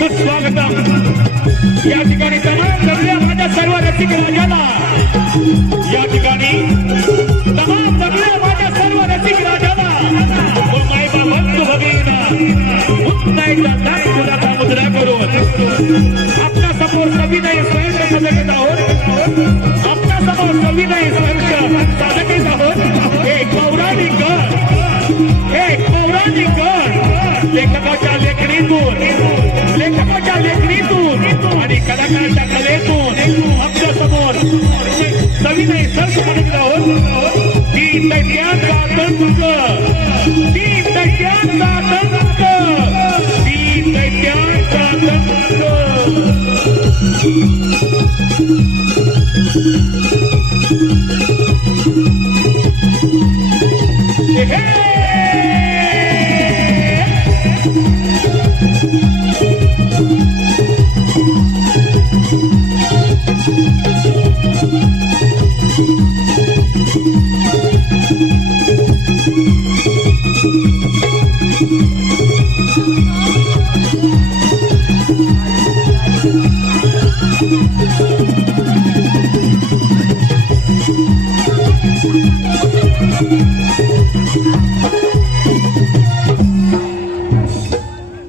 सुस्वागतम या ठिकाणी तमाम जमल्या माझ्या सर्व रसिक राजाला या ठिकाणी तमाम जमल्या माझ्या सर्व रसिक राजाला व माय बंधू भगिनींना उत्साहाचा लाख फुलाचा मुद्रा करून आपल्या समोर सविनय स्पर्श सादर आहोत. आपल्या समोर सविनय स्पर्श सादर आहोत. हे पौराणिक लेखकाच्या लेखणीतून आणि कलाकाराच्या कलेतून आपल्या समोर सविनय स्पर्श सादर आहोत. ती दैत्यांचा आतंक ती दैत्यांचा आतंक ती दैत्यांचा आतंक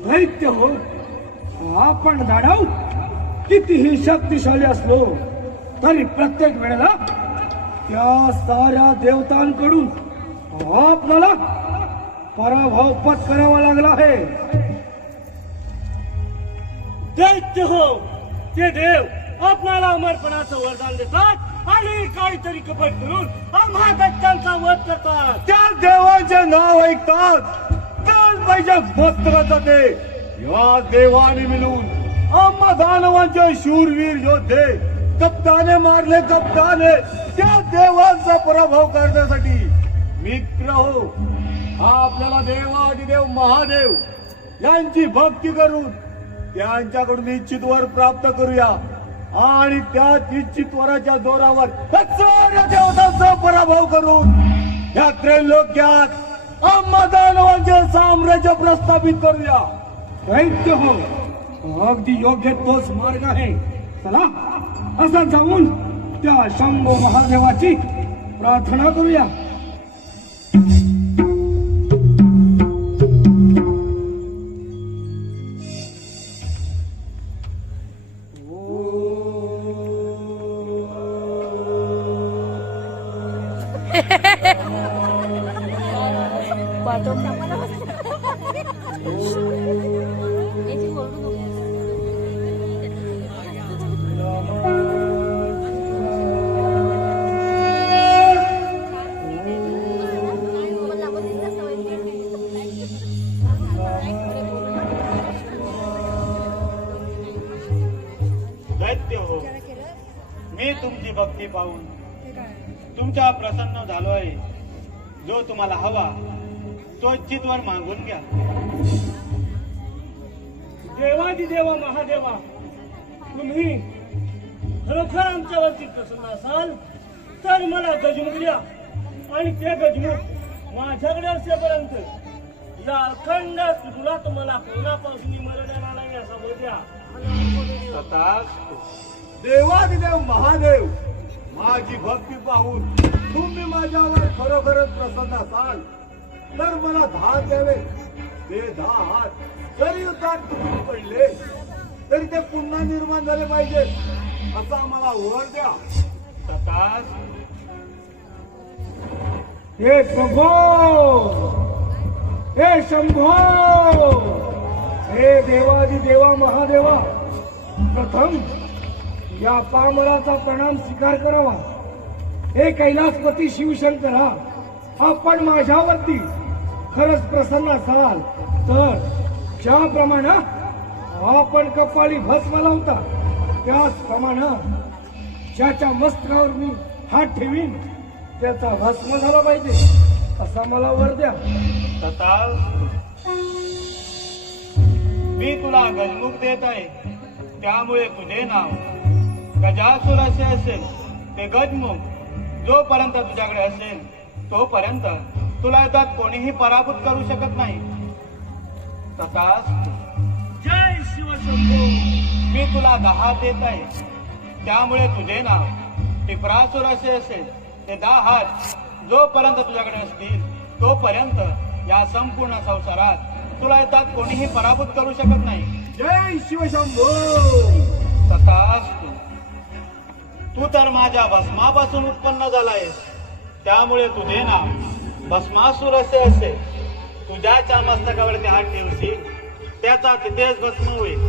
दैत्य हो, आपण धाडाव कितीही शक्तिशाली असलो तरी प्रत्येक वेळेला त्या साऱ्या देवतांकडून आपल्याला पराभव पत्करावा लागला आहे. दैत्य हो, ते देव आपल्याला अमरपणाचं वरदान देतात आणि काहीतरी कपट करून आम्हा दैत्यांचा वध करतात. त्या देवाचे नाव ऐकतात काल पाहिजे मस्तकाचा ते या देवाने मिळून आम्हा दानवांचे शूरवीर योद्धे कप्ताने मारले. कप्ताने त्या देवांचा पराभव करण्यासाठी मित्र हो, आपल्याला देवाधिदेव महादेव यांची भक्ती करून त्यांच्याकडून इच्छित वर प्राप्त करूया आणि त्या इच्छित वराच्या जोरावर साऱ्या देवतांचा पराभव करून या त्रैलोक्यात आम्हा दानवांचे साम्राज्य प्रस्थापित करूया. दैत्य हो, अगदी योग्य तोच मार्ग आहे. चला असं जाऊन त्या शंभो महादेवाची प्रार्थना करूया. दैत्य हो, मी तुमची भक्ती पाहून तुमच्या प्रसन्न झालो आहे. जो तुम्हाला हवा तो इच्छितवर मागून घ्या. देवादिदेवा महादेवा, तुम्ही खरोखर आमच्यावरती प्रसन्न असाल तर मला गजमुख द्या आणि ते गजमुख माझ्याकडे असेपर्यंत या अखंड सुदूरात मला कोणापासून मरण येणार नाही असा बोल द्या. देवादिदेव महादेव, माझी भक्ती पाहून तुम्ही माझ्यावर खरोखरच प्रसन्न असाल तर मला 10 द्यावे. ते 10 हात जरी युद्धात तुटून पडले तरी ते पुन्हा निर्माण झाले पाहिजे असा मला वर द्या. हे प्रभो, हे शंभो, हे देवादिदेवा महादेवा, प्रथम या पामराचा प्रणाम स्वीकार करावा. हे कैलासपती शिवशंकरा, आपण माझ्यावरती खरंच प्रसन्न असाल तर ज्याप्रमाणे आपण कपाळी भस्म लावता त्याचप्रमाणे ज्याच्या मस्तकावर मी हात ठेवीन त्याचा भस्म झाला पाहिजे असा मला वर द्या. मी तुला गजमुख देत आहे, त्यामुळे तुझे नाव गजासुर असे असेल. ते गजमुख जोपर्यंत तुझ्याकडे असेल तोपर्यंत तुला युद्धात कोणीही पराभूत करू शकत नाही. तथास्तु. जय शिवशंभो. मी तुला 10 देत आहे, त्यामुळे तुझे नाव टिपरासुर असे असेल. ते 10 हात जोपर्यंत तुझ्याकडे असतील तोपर्यंत या संपूर्ण संसारात तुला येतात कोणीही पराभूत करू शकत नाही. जय शिवशंभो. तथास्तु. तू तर माझ्या भस्मापासून उत्पन्न झालायस, त्यामुळे तुझे नाव भस्मासूर असे असेल. तुझ्याच्या मस्तकावरती हात ठेवशील त्याचा तिथेच भस्म होईल.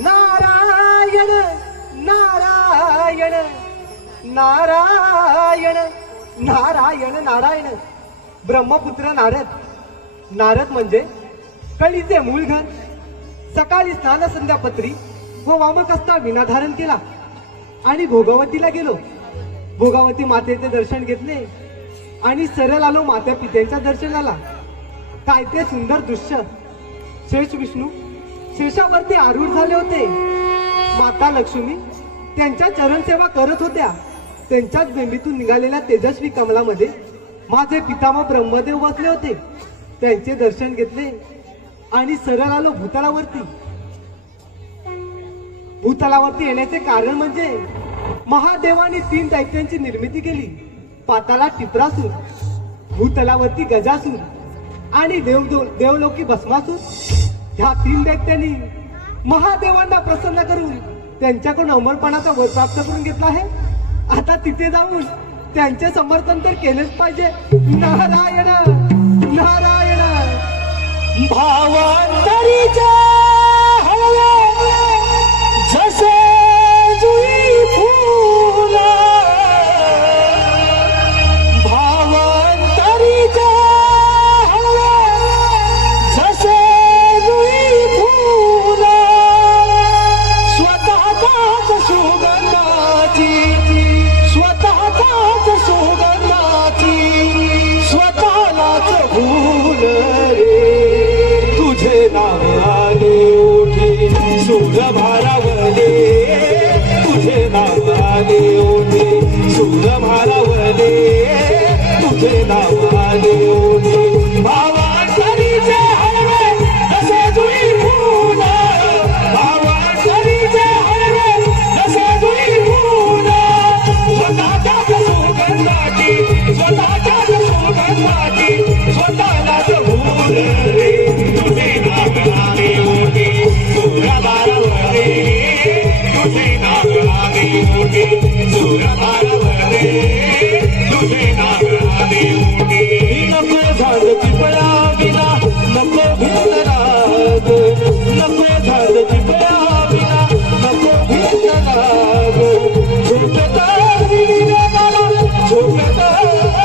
नारायण नारायण नारायण नारायण नारायण. ब्रह्मपुत्र नारद. नारद म्हणजे कळीचे मूळ घर. सकाळी स्नान संध्यापत्री व वामकस्ता विना धारण केला आणि भोगावतीला गेलो. भोगावती मातेचे दर्शन घेतले आणि सरळ आलो माता पित्यांच्या दर्शनाला. काय ते सुंदर दृश्य. शेष विष्णू शेषावरती आरूढ झाले होते. माता लक्ष्मी त्यांच्या चरण सेवा करत होत्या. त्यांच्याच बेंबीतून निघालेल्या तेजस्वी कमलामध्ये माझे पितामह ब्रह्मदेव बसले होते. त्यांचे दर्शन घेतले आणि सरळ आलो भूतलावरती. भूतलावरती येण्याचे कारण म्हणजे महादेवाने 3 दैत्यांची निर्मिती केली. पाताळात टिपरासूर, भूतलावरती गजासूर आणि देवलोकी भस्मासूर. ह्या 3 दैत्यांनी महादेवांना प्रसन्न करून त्यांच्याकडून अमरपणाचा वर प्राप्त करून घेतला आहे. आता तिथे जाऊन त्यांचे समर्थन तर केलेच पाहिजे. नारायण नारायण. भावांतरीच्या हळव्या जसे जुई आले तुझे नाव आले ओढे भावांतरीचे हळवे जसे जुई फूल भावांतरीचे हळवे जसे जुई फूल स्वतःच्याच सुगंधाची स्वतःच्याच सुगंधाची स्वतःलाच भूल रे तुझे नाव आले ओढे सुरबारावरे तुझे नाव आले ओढे सुरबारावरे तुझे नाव आले ओढे नको झाड चिपळा विना नको भिंत राग नको झाड चिपळा विना नको भिंत राग झोपता हिरव्या गाला झोपता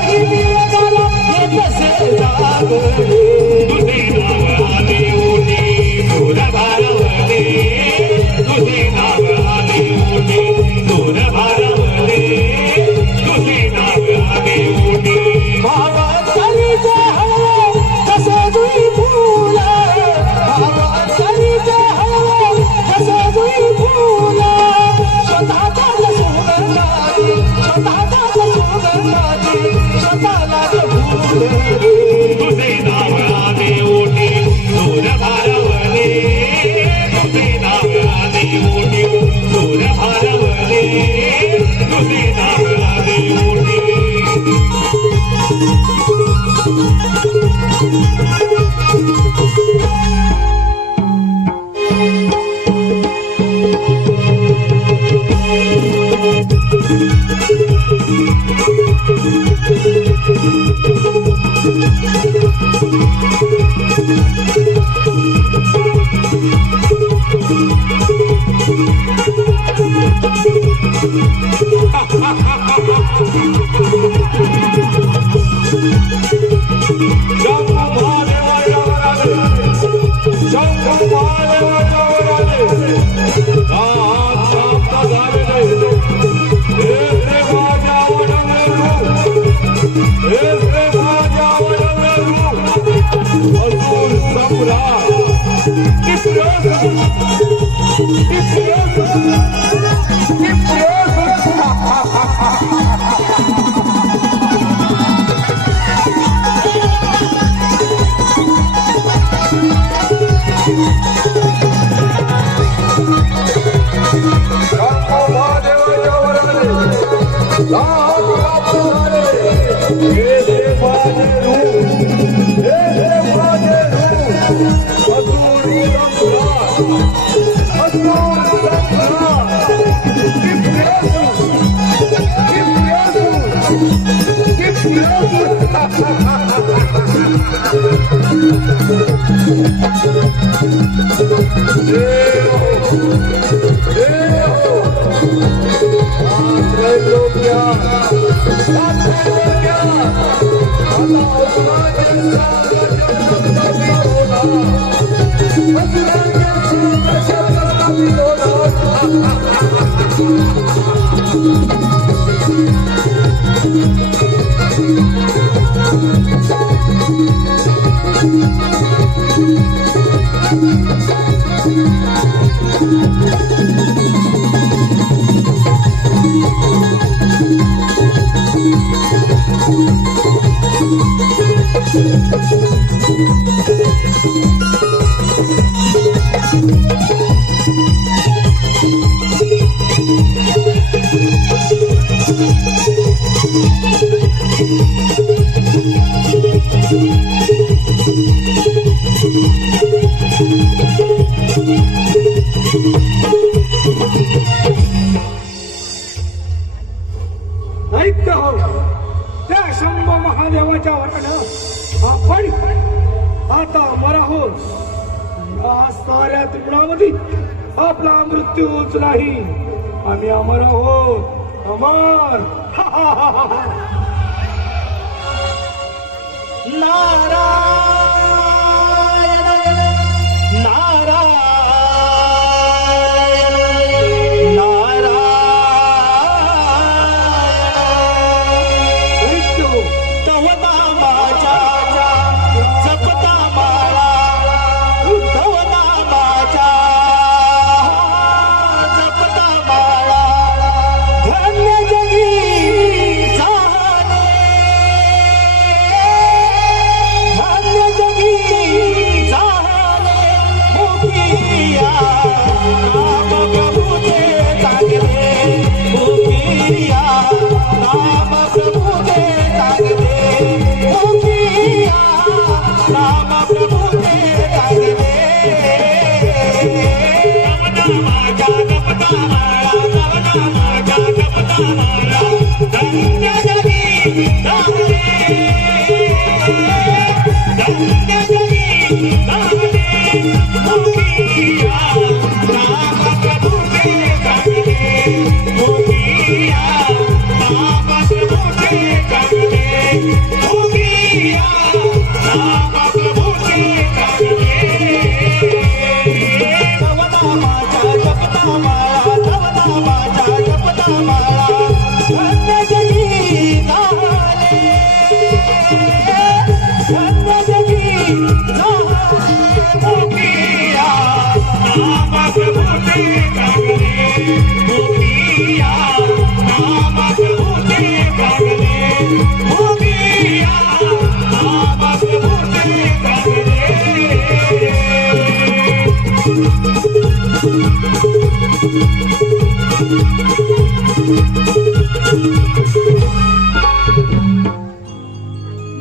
हिरव्या गाला कसे जाग तुझे नाव आले ओढे सुरबारावरे तुझे नाव आले ओढे सुरबारावरे तुझे नाव आले ओढे भावांतरीचे हळवे जसे जुई फूल भावांतरीचे हळवे जसे जुई फूल स्वतःच्याच सुगंधाची स्वतःच्याच सुगंधाची स्वतःलाच भूल तुझे नाव आले ओढे सुरबारावरे तुझे नाव आले ओढे सुरबारावरे तुझे नाव आले ओढे दैत्य हो त्या शंभू महादेवाच्या वरानं आपण आता अमर आहोत. या साऱ्या त्रिगुणामध्ये आपला मृत्यूच नाही. आम्ही अमर आहोत. अमर नारायण नारायण नारायण तव नामाच्या जपता माळा तव नामाच्या जपता माळा धन्य जगी जाहल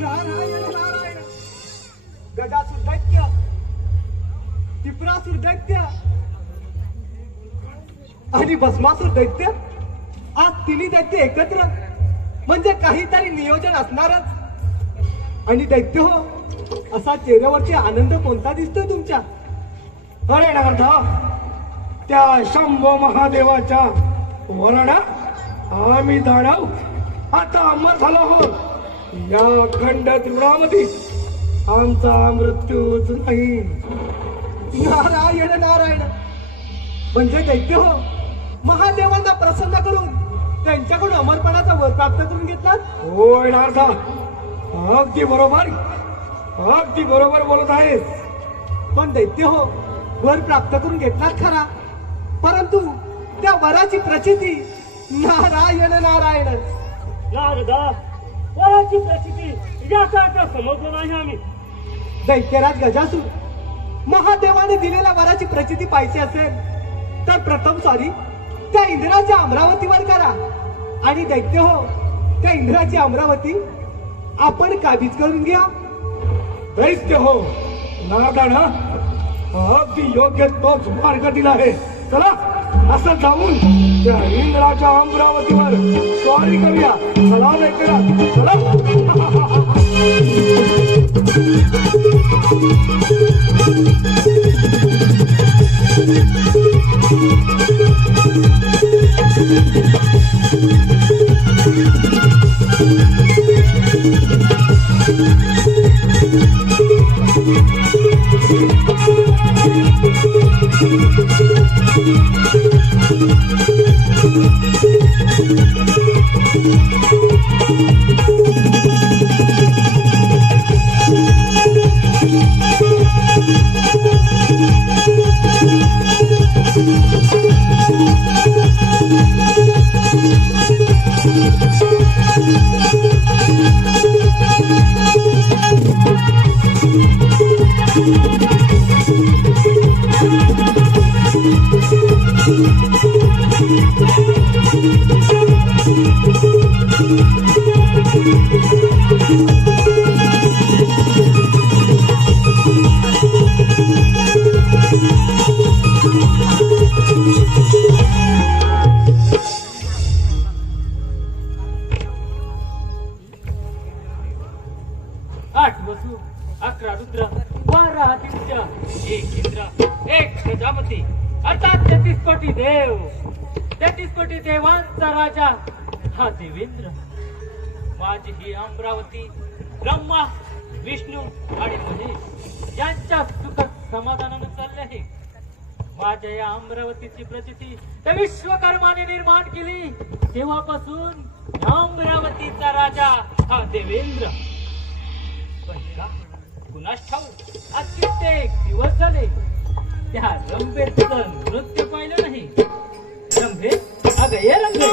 नारायण नारायण. गजासुर दैत्य, त्रिपुरासुर दैत्य आणि भस्मासुर दैत्य, आज तिन्ही दैत्य एकत्र म्हणजे काहीतरी नियोजन असणारच. आणि दैत्य हो, असा चेहऱ्यावरती आनंद कोणता दिसतोय तुमच्या? अरे नारदा, त्या शंभो महादेवाच्या वरणा आम्ही दानव आता अमर झालो आहोत. या खंड त्रिपुरामध्ये आमचा मृत्यूच नाही. नारायण नारायण. म्हणजे दैत्य हो, महादेवांना प्रसन्न करून त्यांच्याकडून अमरपणाचा वर प्राप्त करून घेतलात. होय नारदा, अगदी बरोबर बोलत आहेस. पण दैत्य हो, वर प्राप्त करून घेतलात खरा, परंतु त्या वराची प्रचिती नारायण नारायण. नारदा, वराची प्रचिती याचा अर्थ समजलो नाही आम्ही. दैत्यराज गजासूर, महादेवाने दिलेल्या वराची प्रचिती पाहिजे असेल तर प्रथम स्वारी त्या इंद्राच्या अमरावतीवर करा. आणि दैत्य हो, त्या इंद्राची अमरावती आपण काबीज करून घ्या. दैत्य हो, नारदाना अगदी योग्य तोच मार्ग दिला आहे. चला असं जाऊन त्या इंद्राच्या अमरावतीवर स्वारी करूया. चला दैत्यराज, चला. आठ वसू, 11 रुद्र, 12 आदित्य, 1 इंद्र, 1 प्रजापती, अर्थात 33 कोटी देव. 33 कोटी देवांचा राजा हा देवेंद्र. माझी ही अमरावती ब्रह्मा, विष्णू आणि महेश यांच्या सुख समाधानाने चालले आहे. माझ्या या अमरावतीची प्रचिती त्या विश्वकर्माने निर्माण केली. तेव्हापासून अमरावतीचा राजा हा देवेंद्र. पण का कुणास ठाऊक आज कित्येक दिवस झाले त्या रंभेचं नृत्य पाहिलं नाही. रंभे, अगं ये रंभे.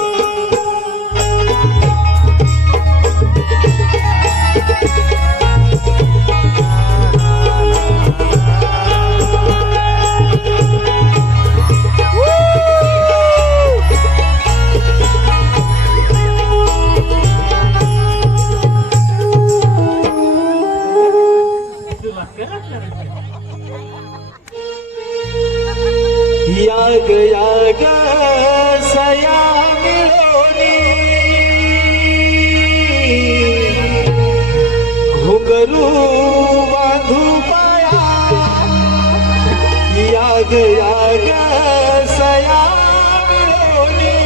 याग याग सया मिळ बांधू पाया याग याग सया मिळवली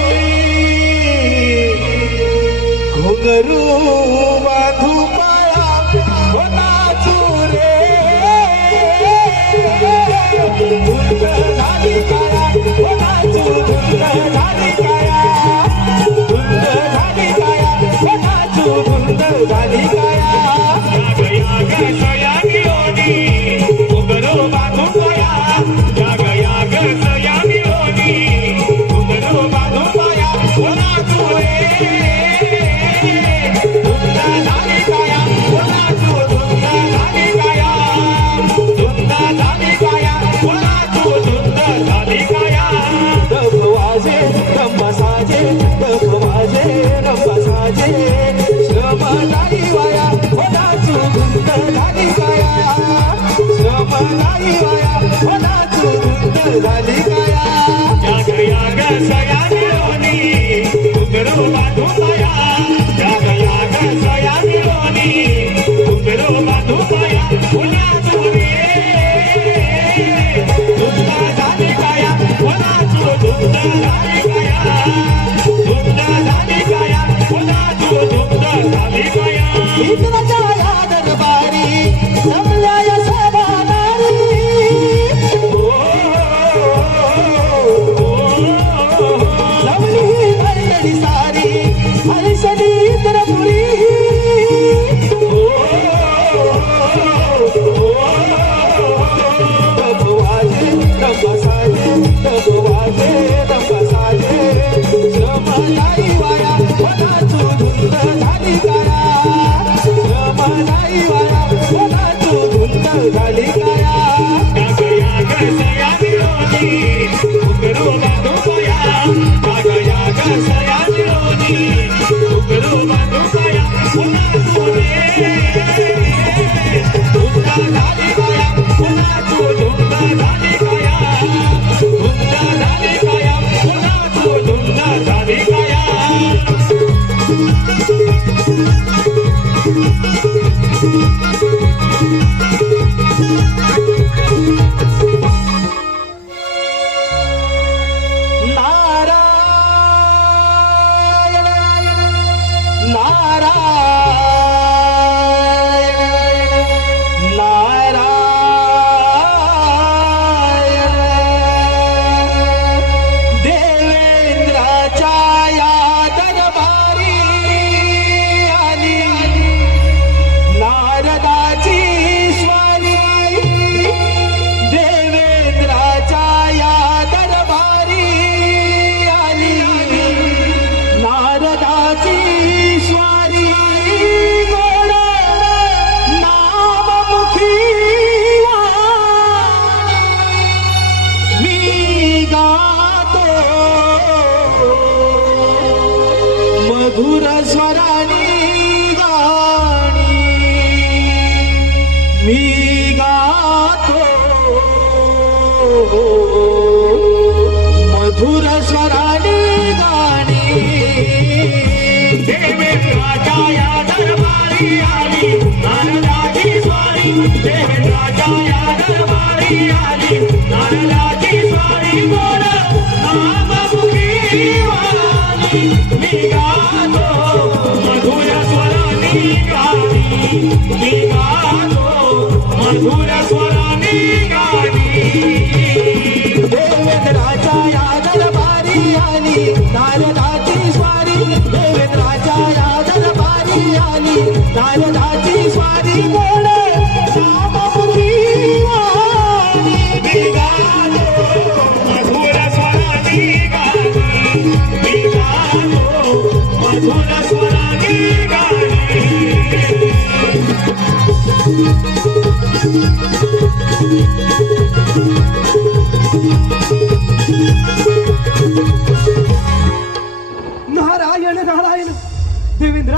घुंगरू बांधू पाया हो नाचू रे धुंद झाली काया हो नाचू धुंद झाली काया धुंद झाली काया हो नाचू धुंद झाली काया याग याग सयानी ओनी घुंगरू बांधून पाया याग याग सयानी ओनी घुंगरू बांधून पाया हो नाचू रे धुंद झाली काया हो नाचू धुंद झाली काया धुंद झाली काया हो नाचू धुंद झाली काया डब वाजे रंब साजे डब वाजे रंब साजे श्रम नाही वाया हो नाचू धुंद झाली काया श्रम नाही वाया हो नाचू धुंद झाली काया याग याग सयानी ओनी घुंगरू बांधून पाया याग याग सयानी ओनी घुंगरू बांधून पाया हो नाचू रे धुंद झाली काया हो नाचू धुंद झाली काया धुंद झाली काया हो नाचू धुंद झाली काया इकडच्या या दरबारी जमल्या या सभादारी जमली ही मंडळी सारी हर्षणी इंद्रपुरी डब वाजे डब साजे डब वाजे डब साजे श्रम नाही वाया हो नाचू धुंद झाली काया श्रम नाही वाया हो नाचू धुंद झाली काया याग याग सयानी ओनी घुंगरू बांधून पाया याग याग सयानी ओनी घुंगरू बांधून पाया हो नाचू रे धुंद झाली काया हो नाचू धुंद झाली काया धुंद झाली काया हो नाचू धुंद झाली काया नारायण नारायण नारायण देवेंद्राच्या या दरबारी आली नारदाची स्वारी देवेंद्राच्या या दरबारी आली नारदाची स्वारी गोड नाममुखी मी गातो मधुर स्वरानी गाणी मी गातो मधुर स्वरानी गाणी देवेंद्राच्या या दरबारी आली नारदाची स्वारी देवेंद्राच्या या दरबारी आली नारदाची स्वारी गोड नाममुखी वाणी मी गातो मधुर स्वरानी गाणी मी गातो मधुर स्वरानी गाणी देवेंद्राच्या या दरबारी आली नारदाची स्वारी देवेंद्राच्या या दरबारी आली नारदाची स्वारी गोड नाममुखी वाणी मी गातो मधुर स्वरानी गाणी मी गातो मधुर स्वरानी गाणी नारायण नारायण देवेंद्र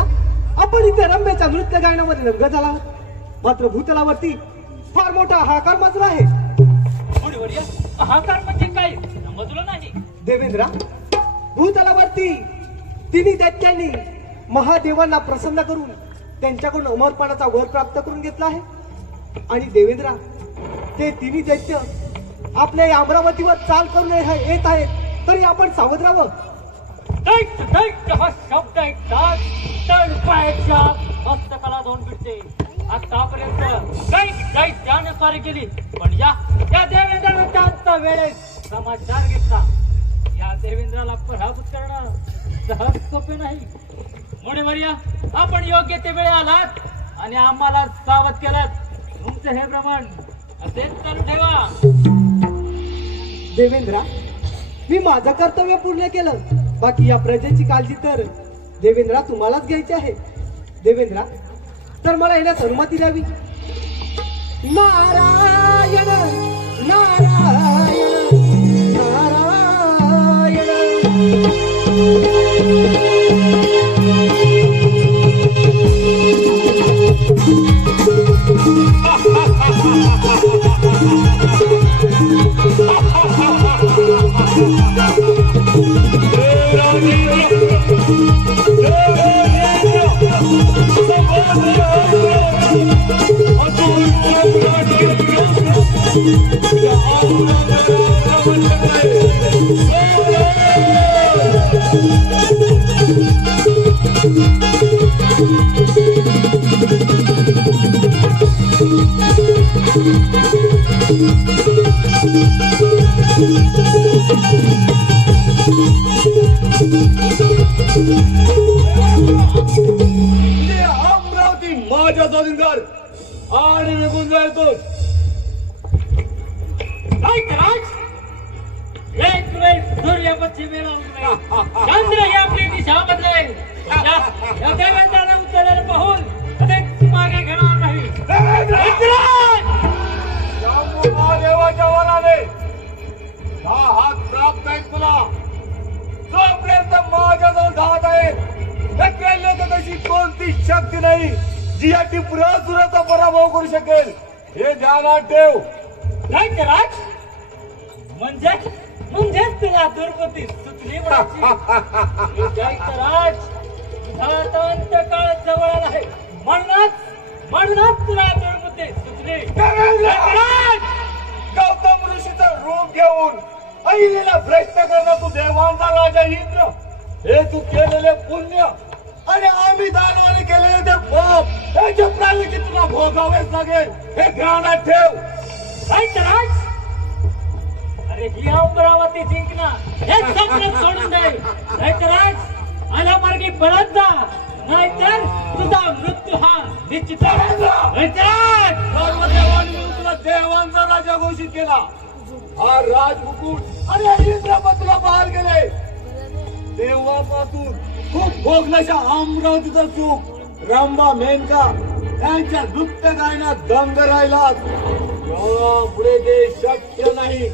आपण इथे रंभेच्या नृत्य गायनामध्ये रंग झाला आहोत. मात्र भूतलावरती फार मोठा हाकार माजला आहे. मुनिवर्य, अहंकार म्हणजे काय समजलं नाही. देवेंद्र भूतलावरती तिन्ही दैत्यांनी महादेवांना प्रसन्न करून त्यांच्याकडून अमरपणाचा वर प्राप्त करून घेतला आहे. आणि देवेंद्रा, ते तिन्ही दैत्य आपल्या या अमरावतीवर चाल करून येत आहेत, तरी आपण सावध राहावं. दैत्य दैत्य हा शब्द ऐकतात तर पायाच्या मस्तकाला दोन पिटते. आतापर्यंत दैत्यानं स्वारी केली, पण या देवेंद्रानं त्यांचा वेळेत समाचार घेतला. या देवेंद्राला पराभूत करणं सहज सोपे नाही. मुनिवर्या, आपण योग्य ते वेळ आलात आणि आम्हाला सावध केलात. तुमचं हे भ्रमण असेच चालू ठेवा. देवेंद्रा, मी माझं कर्तव्य पूर्ण केलं. बाकी या प्रजेची काळजी तर देवेंद्रा तुम्हालाच घ्यायची आहे. देवेंद्रा, तर मला येण्यास अनुमती द्यावी. नारायण नारायण अमरावती माझ्या स्वाधीनकार आणि निघून जाईल तो. एक वेळ सूर्य पश्चिमेला उगवेल, चंद्र ही आपली दिशा बदलेल. या देवेंद्राला उतरलेलं पाहून कधीच मागे घेणार नाही. देवाच्या वराने हा हात प्राप्त आहेत तुला. जोपर्यंत माझ्याजवळ धात आहे, हे केले तर तशी कोणती शक्ती नाही जी या टिपरासुराचा पराभव करू शकेल. हे ध्यानात ठेव. दैत्यराज, म्हणजेच तुला दुर्गती सुचली म्हणायची. दैत्यराज, तुझा आता अंत्यकाळ जवळ आला आहे, म्हणूनच तुला दुर्गती सुचली. दैत्यराज, गौतम ऋषीचं रूप घेऊन अहिलेला भ्रष्ट करणं तू देवांचा राजा इंद्र, हे तू केलेले पुण्य आणि आम्ही दानवाने केलेले ते पाप याचे प्राणिकी तुला भोगावेच लागेल. हे ध्यानात ठेव. दैत्यराज, अरे ही अमरावती जिंकणं हे स्वप्न सोडून दे. दैत्यराज, आला मार्गी परत जा, नाहीतर तुझा मृत्यू हा निश्चित आहे. दैत्यराज, सर्व देवांनी मिळून तुला देवांचा राजा घोषित केला. हा राजमुकुट आणि इंद्रपद तुला बाहेर गेले. तेव्हापासून खूप भोगल्याच्या अमरावतीचं सुख रंभा मेनका यांच्या नृत्य गायनात दंग राहिलाच. पुढे ते शक्य नाही,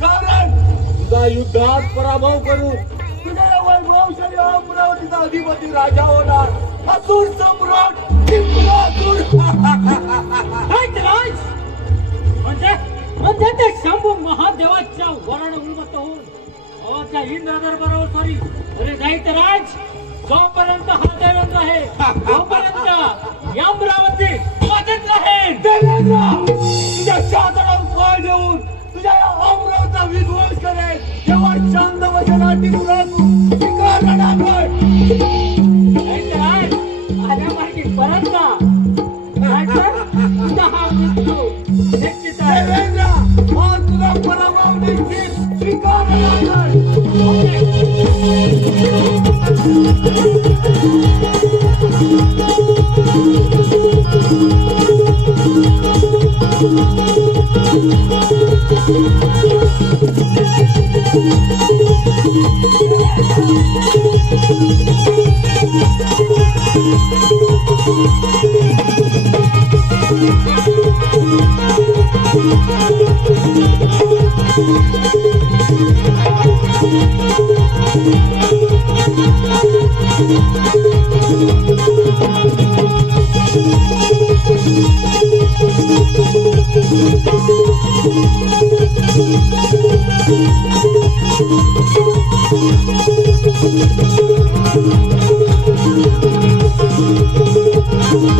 कारण तुझा युद्धात पराभव करून तुझ्या वैभवशाली अमरावतीचा अधिपती राजा होणार असुर सम्राट टिपरासुर. दैत्यराज, म्हणजे ते शंभू महादेवाच्या वरण उन्मत्त होऊन त्या इंद्र दरबारावर सॉरी. अरे दैत्यराज, जोपर्यंत हा देवेंद्र आहे तोपर्यंत या अमरावती माझीच राहील. देवेंद्र, तुझ्या शासनावर पाय देऊन तुझ्या या अमरावतीचा विध्वंस करेल. तेव्हा शांत बसेल हा टिपरासुर. स्वीकार रणांगण. दैत्यराज, आल्या मार्गी परत जा, नाहीतर तुझा हा मृत्यू निश्चित आहे. देवेंद्र, हा तुझा पराभव निश्चित. स्वीकार रणांगण. Thank you.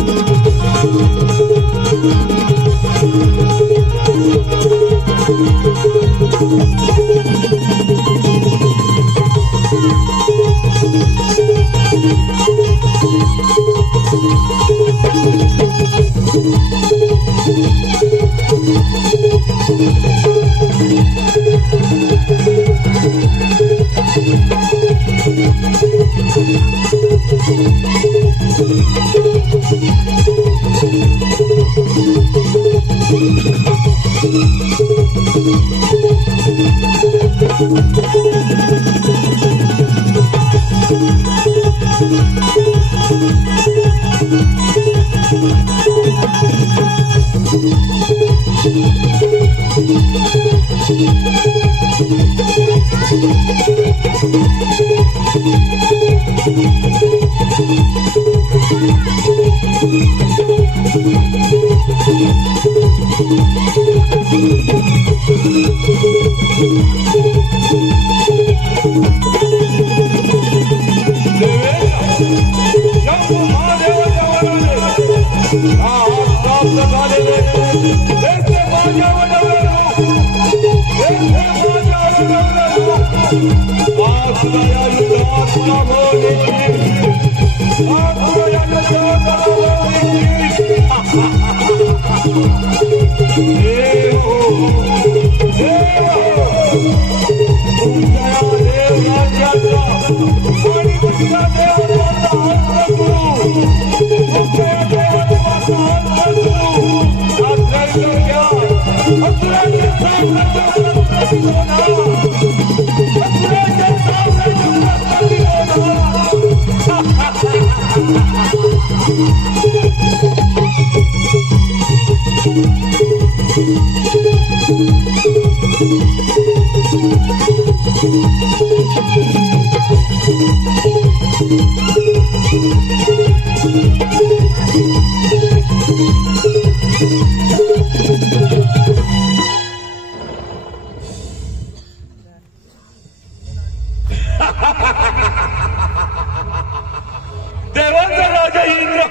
देवांचा राजा इंद्र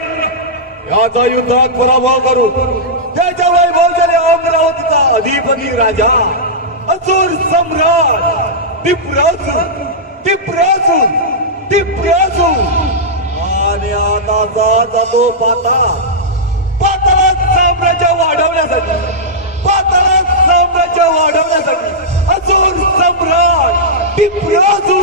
याचा युद्धात पराभव करू त्याच्या वैभवशाली अमरावतीचा अधिपती राजा असुर सम्राट टिप्रासू आणि आताचा जातो पाताळात साम्राज्य वाढवण्यासाठी असुर सम्राट टिप्रासू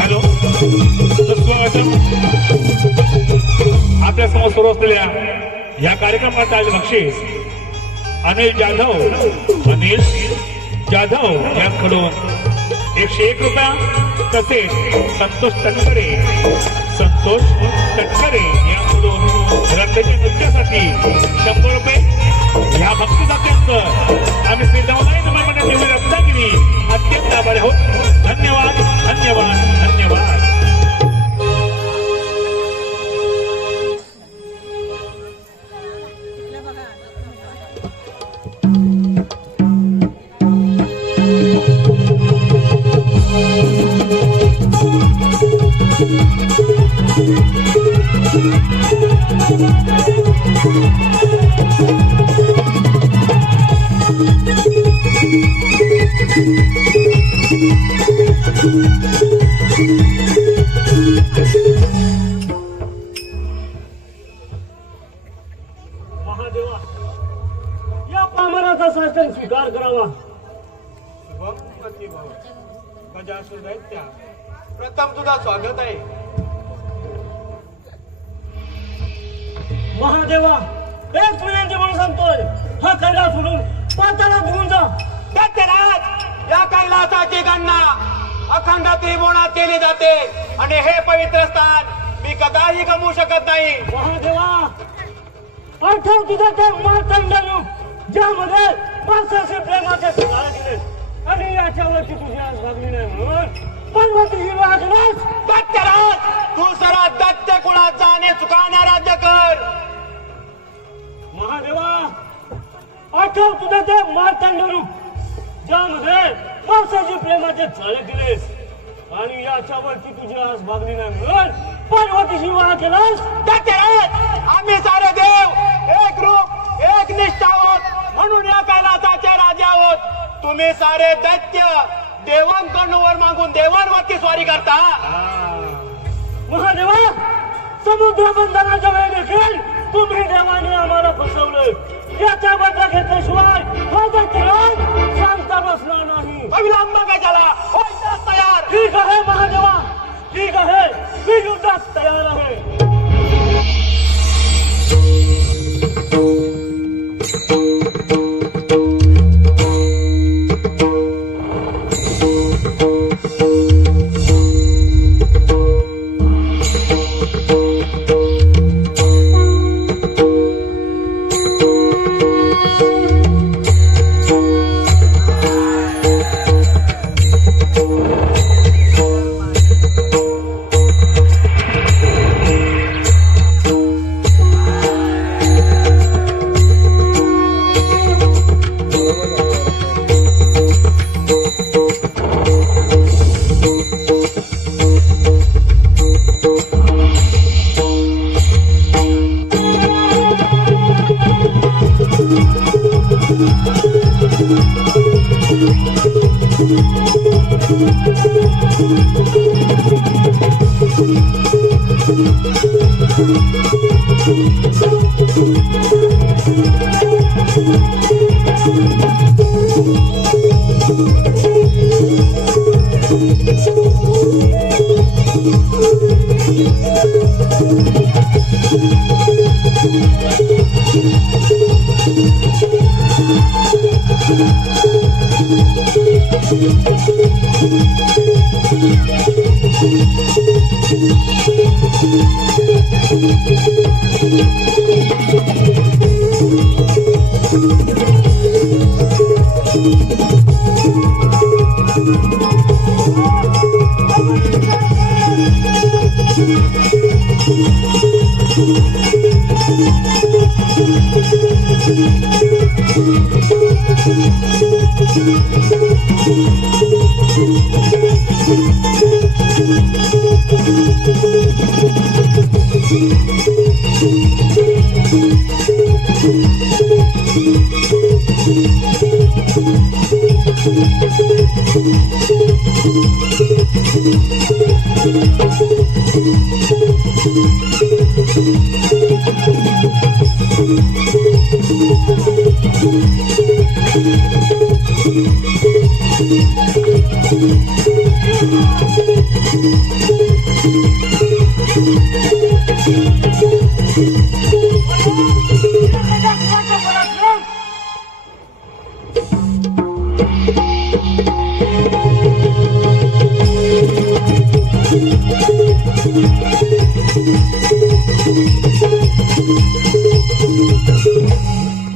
हॅलो स्वागतम. आपल्या समोर सुरू असलेल्या या कार्यक्रमात आले बक्षीस अनिल जाधव यांकडून 101 रुपया, तसेच संतोष तटकरे यांकडून रंगच्या नृत्यासाठी 100 रुपये. ह्या बक्षिसात्यांचं आम्ही श्रीदामाई समाजाने रत्नागिरी अत्यंत आभारी आहोत. धन्यवाद. महादेवा, या पामराचा शासन स्वीकार करावा. गजासूर दैत्या, प्रथम तुझा स्वागत आहे. महादेवा, एक मिनिट म्हणून सांगतोय, हा कैलास सोडून पाताळात घेऊन जा. दत्तराज, या कैलासाची गणना अखंड त्रिभुवनात केली जाते आणि हे पवित्र स्थान मी कदाही गमवू शकत नाही. महादेवा, आठव तुझं ते मार्तंडानु ज्यामध्ये माणसाचे प्रेमाचे सुधार दिले आणि याच्यावरती तुझी आज भागली नाही म्हणून पर्वती वागलास. दत्तराज, तू सरा दत्त कुळाचा आणि चुकाण्या राज्य कर. महादेवा, आठव तुझं ते मार्तंडानु ज्यामध्ये माणसाचे प्रेमाचे चाळे दिलेस आणि याच्यावरती तुझी आज भागली नाही म्हणून पर्वतीशी वाह केलास. दत्तराज, आम्ही सारे देव एक रूप एक निष्ठा आहोत म्हणून या कैलासाचे राजे आहोत. तुम्ही सारे दैत्य देवांकडून वर मागून देवांवरती स्वारी करता. समुद्र बंधनाच्या वेळी देखील तुम्ही देवाने आम्हाला फसवलं. याचा बदला घेतल्याशिवाय माझा तयार शांत बसणार नाही. अविलंब काय झाला तयार. ठीक आहे महादेवा, ठीक आहे, मी युद्धात तयार आहे.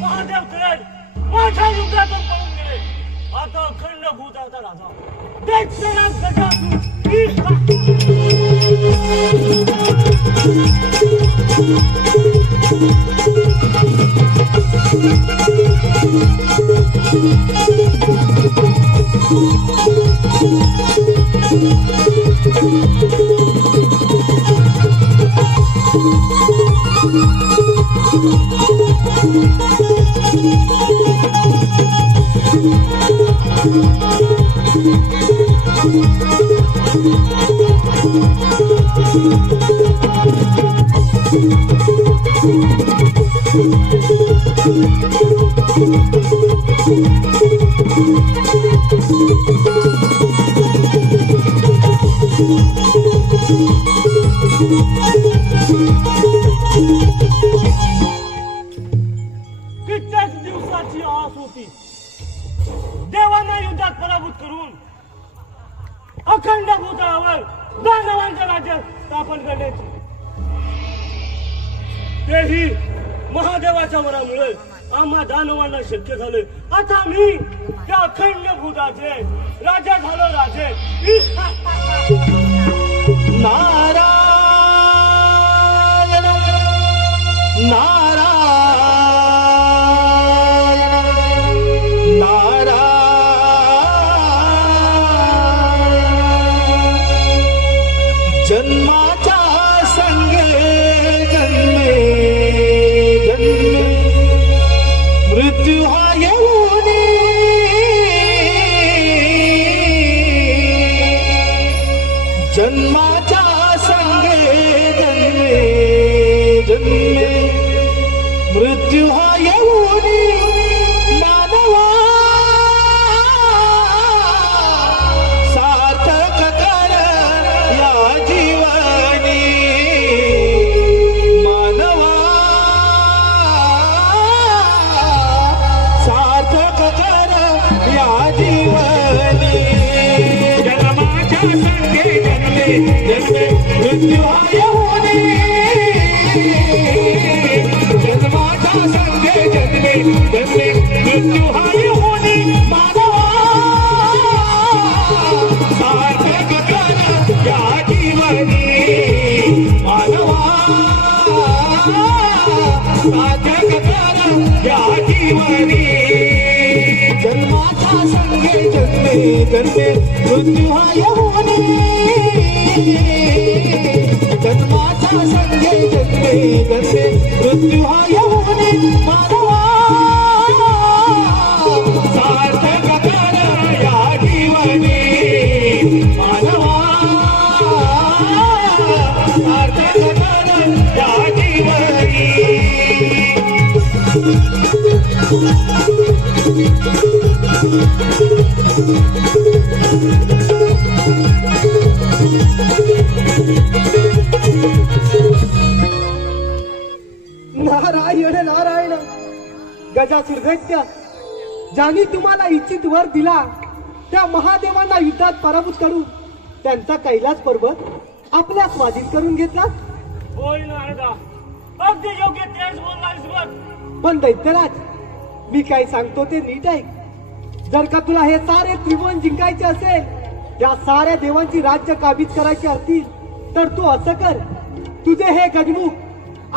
महादेव तयार माझ्या युद्धातून पळून गेले. आता अखंड भूताचा राजा दैत्यराज गजासुर कित्येक दिवसाची आस होती देवांना युद्धात पराभूत करून अखंड भूतलावर दानवांचं राज्य स्थापन करण्याची. तेही महादेवाच्या वरामुळे आम्हा दानवांना शक्य झालं. आता मी त्या अखंड भूताचे राजा झालो. राजे नारायण नारायण नारायण जन्माच्या संगे जन्मे जन्मे मृत्यू हा येऊनी जन्माच्या संगे जन्मे जन्मे मृत्यू हा येऊनी मानवा सार्थक कर या जीवनी मानवा सार्थक कर या जीवनी जन्माच्या संगे जन्मे जन्मे मृत्यू हा येऊनी जन्माच्या संगे जन्मे जन्मे मृत्यू हा येऊनी मानवा सार्थक कर या जीवनी मानवा सार्थक कर या जीवनी जन्माच्या संगे जन्मे जन्मे मृत्यू हा येऊनी जन्माच्या संगे जन्मे जन्मे मृत्यू हा येऊनी मानवा सार्थक कर या जीवनी मानवा सार्थक कर या जीवनी नारायण नारायण गजासुर दैत्य ज्यांनी तुम्हाला इच्छित वर दिला त्या महादेवांना युद्धात पराभूत करून त्यांचा कैलास पर्वत आपल्या स्वाधीन करून घेतला. होय नारदा, अगदी योग्य तेच बोललास बघ. पण दैत्यराज, मी काय सांगतो ते नीट ऐक. जर का तुला हे सारे त्रिभुवन जिंकायचे असेल, या साऱ्या देवांची राज्य काबीज करायची असतील, तर तू असं कर. तुझे हे गजमुख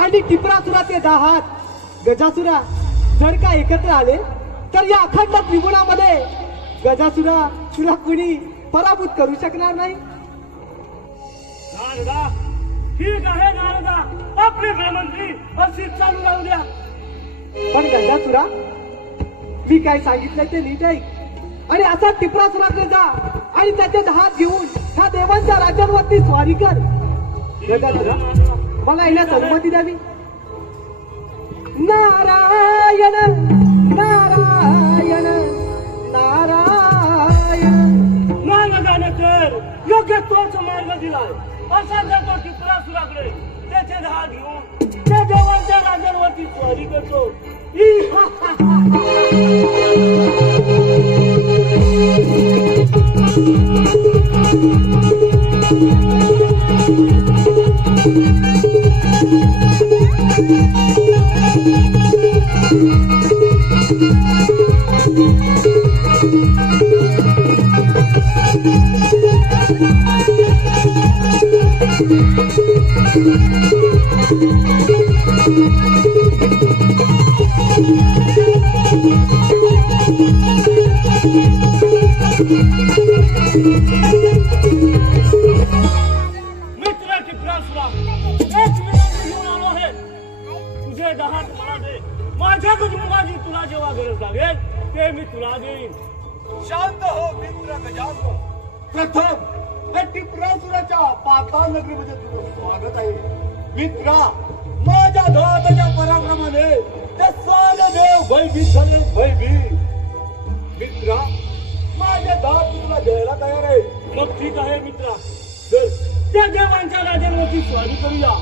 आणि टिपरासुराचे 10 हात गजासुरा जर का एकत्र आले तर या अखंड त्रिभुवनामध्ये गजासुरा तुला कुणी पराभूत करू शकणार नाही. नारदा, ठीक आहे नारदा, आपले गृहमंत्री अशीच चालू राहू द्या. पण गजासुरा, मी काय सांगितलंय ते नीट ऐक. आणि असा टिपरासुराकडे जा आणि त्याचे 10 हात घेऊन ह्या देवांच्या राज्यांवरती स्वारी कर. गजासुरा, मला येण्यास अनुमती द्यावी. नारायण नारायण नारायण. नारदाने तर योग्य तोच मार्ग दिलाय. असा जातो टिपरासुराकडे, त्याचे 10 घेऊन त्या देवांच्या राज्यांवरती स्वारी करतो. मित्र टिपरासुरा, एक विनंती घेऊन आलो आहे. तुझे 10 हात मला दे. माझ्या गजमुखाची तुला जेव्हा गरज लागेल ते मी तुला देईन. शांत हो मित्र गजासुर. प्रथम या टिपरासुराच्या पाताळ नगरीमध्ये तुझं स्वागत आहे. मित्रा, माझ्या धाताच्या पराक्रमाने ते सारे देव भयभीत झाले, भयभीत. मित्रा, माझे धात तुला द्यायला तयार आहे. मग ठीक आहे मित्रा, चल त्या देवांच्या राज्यांवरती स्वारी करूया.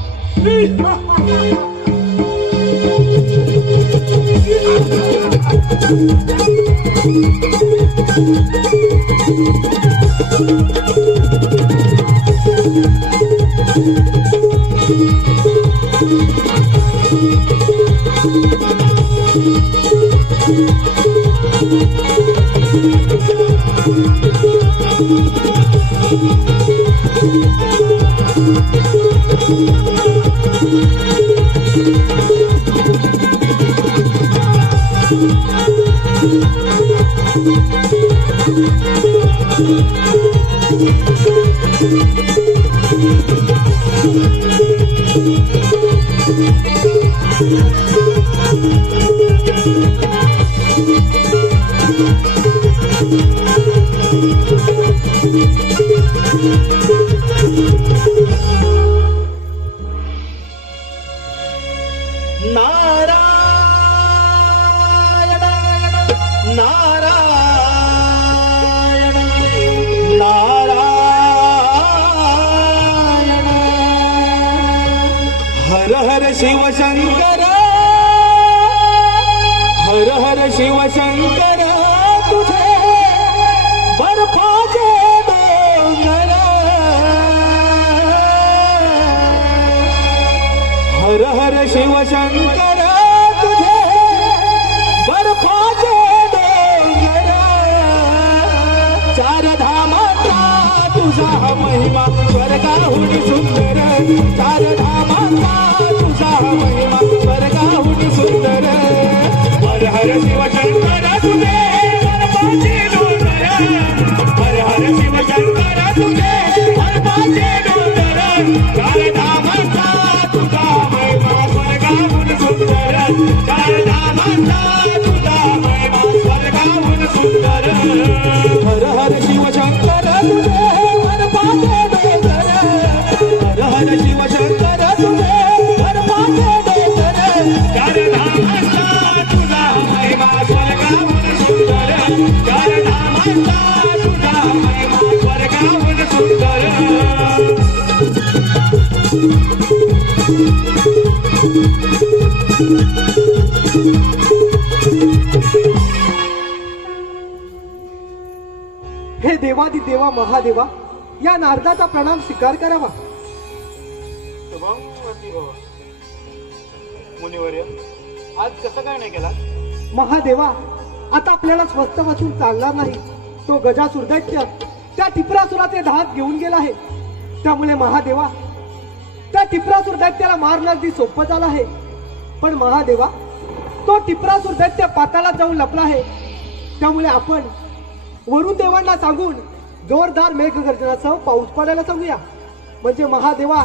नारायण नारायण नारायण हर हर शिवशंकर हर हर शिवशंकर तुझे बर्फाचे डोंगर हर हर शिवशंकर तुझे बर्फाचे डोंगर चार धामाचा तुझा महिमा स्वर्गाहून सुंदर चार धामाचा तुझा महिमा स्वर्गाहून सुंदर हर हर शिवशंकर तुझे बर्फाचे डोंगर हर हर शिवशंकर तुझे बर्फाचे डोंगर चार धामाचा तुझा महिमा स्वर्गाहून सुंदर चार धामाचा तुझा महिमा स्वर्गाहून सुंदर हर हर शिवशंकर तुझे बर्फाचे डोंगर हर हर शिवशंकर तुझे बर्फाचे डोंगर चार धामाचा तुझा महिमा स्वर्गाहून सुंदर चार धामाचा तुझा महिमा स्वर्गाहून सुंदर हे देवादी देवा महादेवा या नारदाचा प्रणाम स्वीकार करावा. मुनिवर्य आज कसं काय नाही केला? महादेवा आता आपल्याला स्वस्त वाचून चालणार नाही. तो गजासूर दैत्य त्या टिपरासुराचे धात घेऊन गेला आहे. त्यामुळे महादेवा त्या टिपरासूर दैत्याला मारणं अगदी सोपं झालं आहे. पण महादेवा तो टिपरासूर दैत्य पाताळात जाऊन लपला आहे. त्यामुळे आपण वरुण देवांना सांगून जोरदार मेघगर्जनासह पाऊस पडायला सांगूया. म्हणजे महादेवा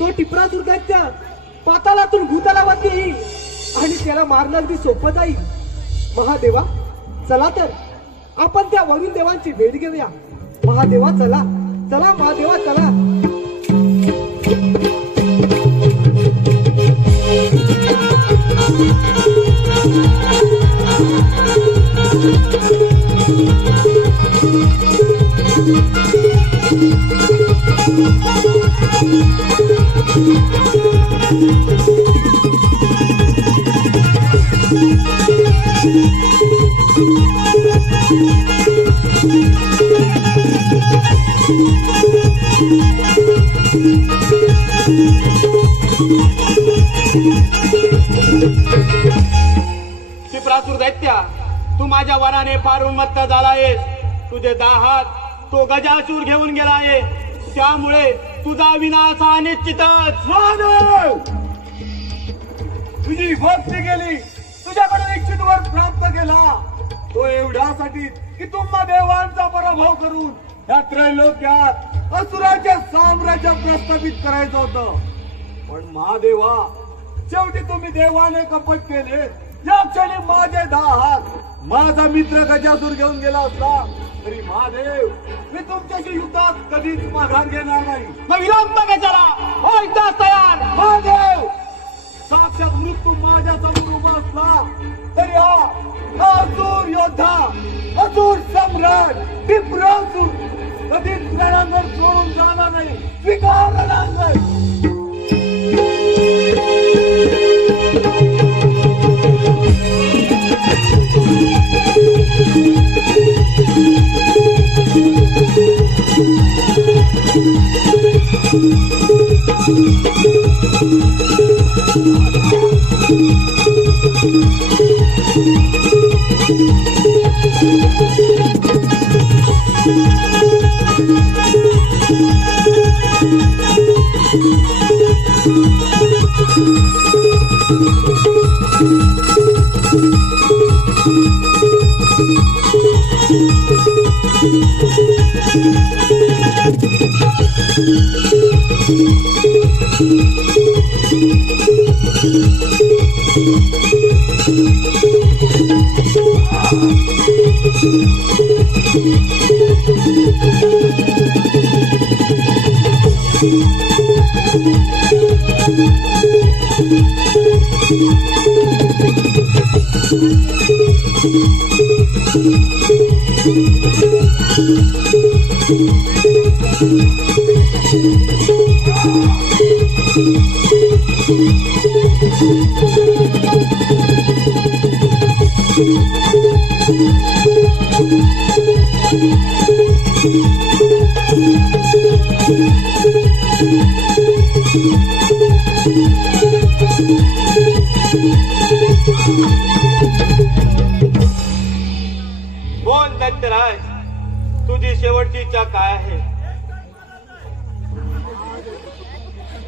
तो टिपरासूर दैत्य पाताळातून भूतलावरती येईल आणि त्याला मारणं अगदी सोपं जाईल. महादेवा चला तर आपण त्या वरुण देवांची भेट घेऊया. महादेवा चला चला महादेवा चला. टिपरासूर दैत्या तू माझ्या वराने फार उन्मत्त झाला आहेस. तुझे 10 हात तो गजासूर घेऊन गेला आहे. त्यामुळे तुझा विनाश हा निश्चितच. महादेव तुझी भक्ती केली तुझ्याकडे इच्छित वर प्राप्त केला. तो एवढ्यासाठी की तुम्हा देवांचा पराभव करून या त्रैलोक्यात असुराचे साम्राज्य प्रस्थापित करायचं होतं. पण महादेवा शेवटी तुम्ही देवाने कपट केले. या क्षणी माझे 10 हात माझा मित्र गजासूर घेऊन गेला असला तरी महादेव मी तुमच्याशी युद्धात कधीच माघार घेणार नाही. मग विलंब कशाला? हो युद्धास तयार. महादेव साक्षात मृत्यू माझ्या समोर उभा असला तरी हा असुर योद्धा असुर सम्राट टिपरासूर कधीच रणांगण सोडून जाणार नाही. स्वीकार रणांगण. बोल दैत्यराज, तुझी शेवटची इच्छा काय आहे?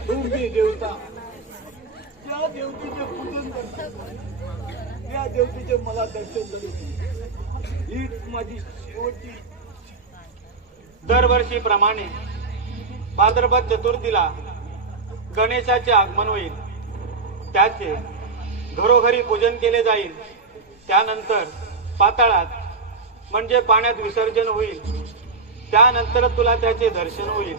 तुम्ही देवता त्या देवतेचे पूजन करतो, त्या देवतेचे मला दर्शन झाले, हीच माझी शेवटची. दरवर्षीप्रमाणे भाद्रपद चतुर्थीला गणेशाचे आगमन होईल. त्याचे घरोघरी पूजन केले जाईल. त्यानंतर पाताळात म्हणजे पाण्यात विसर्जन होईल. त्यानंतर तुला त्याचे दर्शन होईल.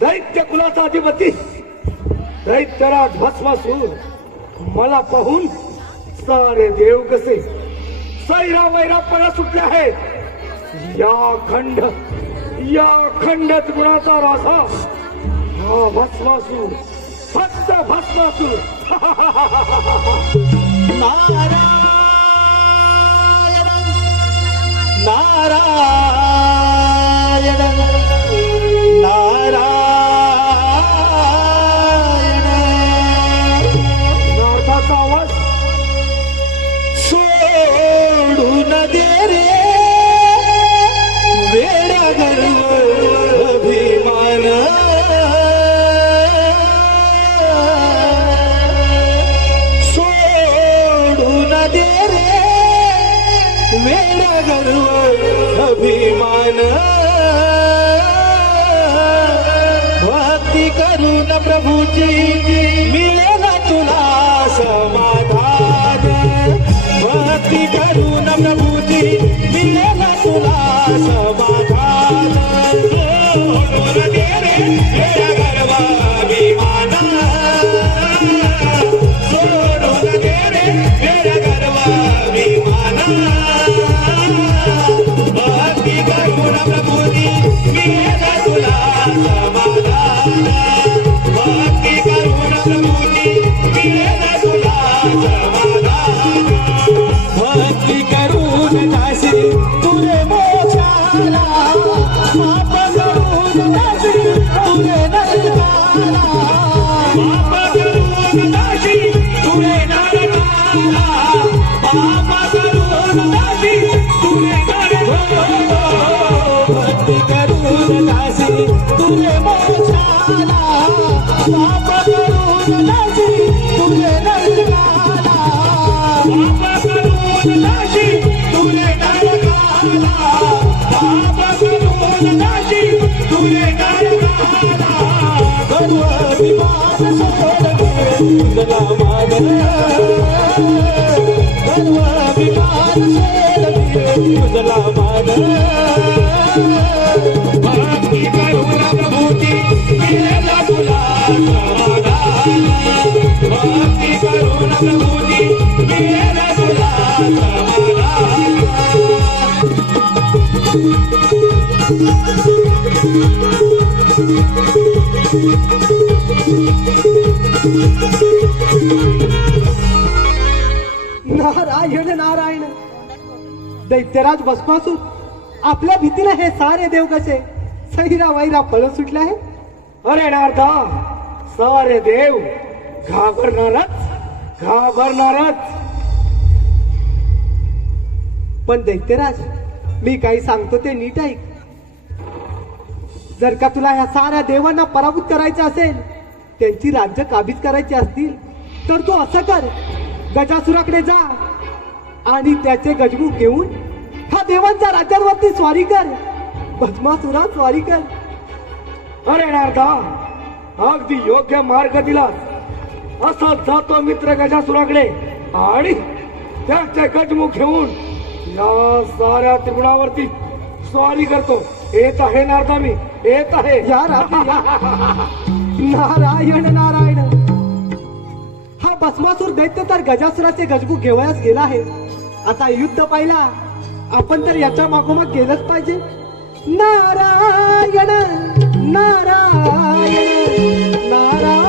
दैत्य कुलाचा अधिपती दैत्यराज भस्मासूर मला पाहून सारे देव कसे सैरा वैरा पळा सुटले आहेत. या खंडत गुणाचा रासा हा भस्मासूर, फक्त भस्मासूर. नारदाचा आवाज सोडून दे रे वेडा गर्व अभिमान, सोडून दे रे वेडा गर्व अभिमान. भक्ती करून प्रभूची मिळेल तुला समाधान. भक्ती करून प्रभूची मिळेल तुला समाधान. सोडून दे रे वेडा गर्व अभिमान, सोडून दे रे वेडा गर्व अभिमान. भक्ती करून प्रभूची मिळेल तुला समाधान. भक्ती करून प्रभूची मिळेल तुला समाधान. भक्ती करून दासी तुझे मोक्षाला, पाप करून दासी तुझे नरकाला, पाप करून दासी तुझे नरकाला, पाप करून दासी तुझे नरकाला. भक्ती करून दासी तुझे मोक्षाला, पाप करून दासी तुझे नरकाला, पाप करून दासी तुझे नरकाला, पाप करून दासी तुझे नरकाला. गर्व अभिमान सोड दे तुझला मान, गर्व अभिमान सोड दे तुझला मान. भक्ती करून प्रभूची मिळेल तुला समाधान. भक्ती करून प्रभूची मिळेल तुला समाधान. नारायण नारायण. दैत्यराज भस्मासूर आपल्या भीतीने हे सारे देव कसे सैरा वैरा पळत सुटले आहे. अरे नारदा, सारे देव घाबरणारच. पण दैत्यराज, मी काही सांगतो ते नीट ऐक. जर का तुला ह्या साऱ्या देवांना पराभूत करायचं असेल, त्यांची राज्य काबीज करायची असतील, तर तू असं कर, गजासुराकडे जा आणि त्याचे गजमुख घेऊन ह्या देवांच्या राज्यांवरती स्वारी कर. भस्मासुरा स्वारी कर. अरे नारदा, अगदी योग्य मार्ग दिला. असा जातो मित्र गजासुराकडे आणि त्याचे गजमुख घेऊन या साऱ्या त्रिगुणावरती स्वारी करतो. येत आहे नारदा, मी येत आहे. या रात्री या. नारायण नारायण. हा भस्मासूर दैत्य तर गजासुराचे गजमुख घेवयास गेला आहे. आता युद्ध पाहिला, आपण तर याच्या मागोमाग गेलंच पाहिजे. नारायण नारायण नारायण.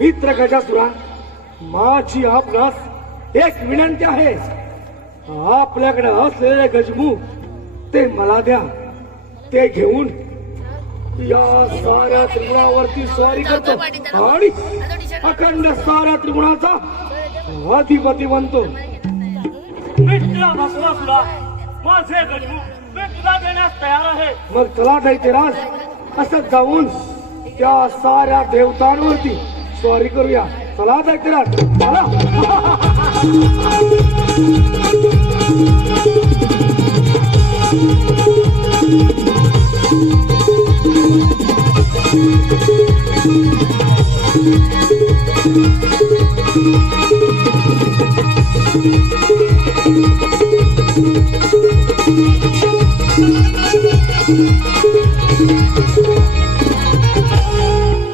मित्र गजासुरा, माझी आपणास एक विनंती आहे. आपल्याकडे असलेले गजमुख ते मला द्या. ते घेऊन या साऱ्या त्रिगुणावरती स्वारी करतो आणि अखंड साऱ्या त्रिगुणाचा अधिपती बनतो. मित्र भस्मासुरा, माझे गजमुख मी तुला देण्यास तयार आहे. मग चला दैत्यराज, असं जाऊन त्या साऱ्या देवतांवरती स्वारी करूया. चला दैत्यराज, चला.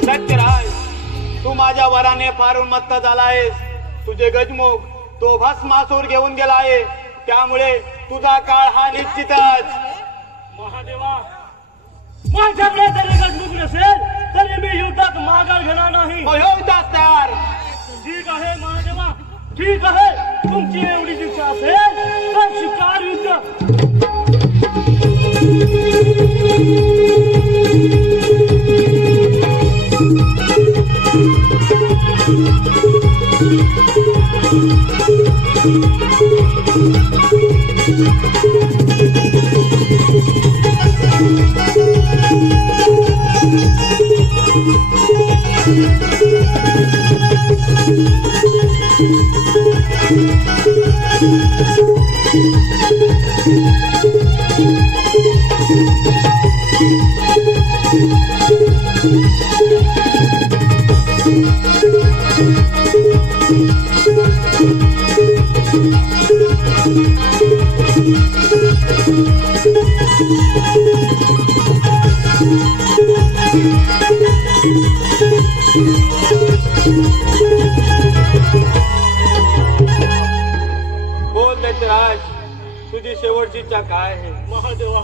सत्यराज, तू माझ्या वराने फार उन्मत्त झाला आहेस. तुझे गजमुख तो भस्मासूर घेऊन गेला आहे, त्यामुळे तुझा काळ हा निश्चितच. महादेवा, माझ्याकडे जरी गजमुख नसेल तरी मी युद्धात माघार घेणार नाही. युद्धास तयार. ठीक आहे महादेवा, ठीक आहे. तुमची एवढी इच्छा असेल तर शिकार युद्ध. बोल दैत्यराज, तुझी शेवटची इच्छा काय आहे? महादेवा,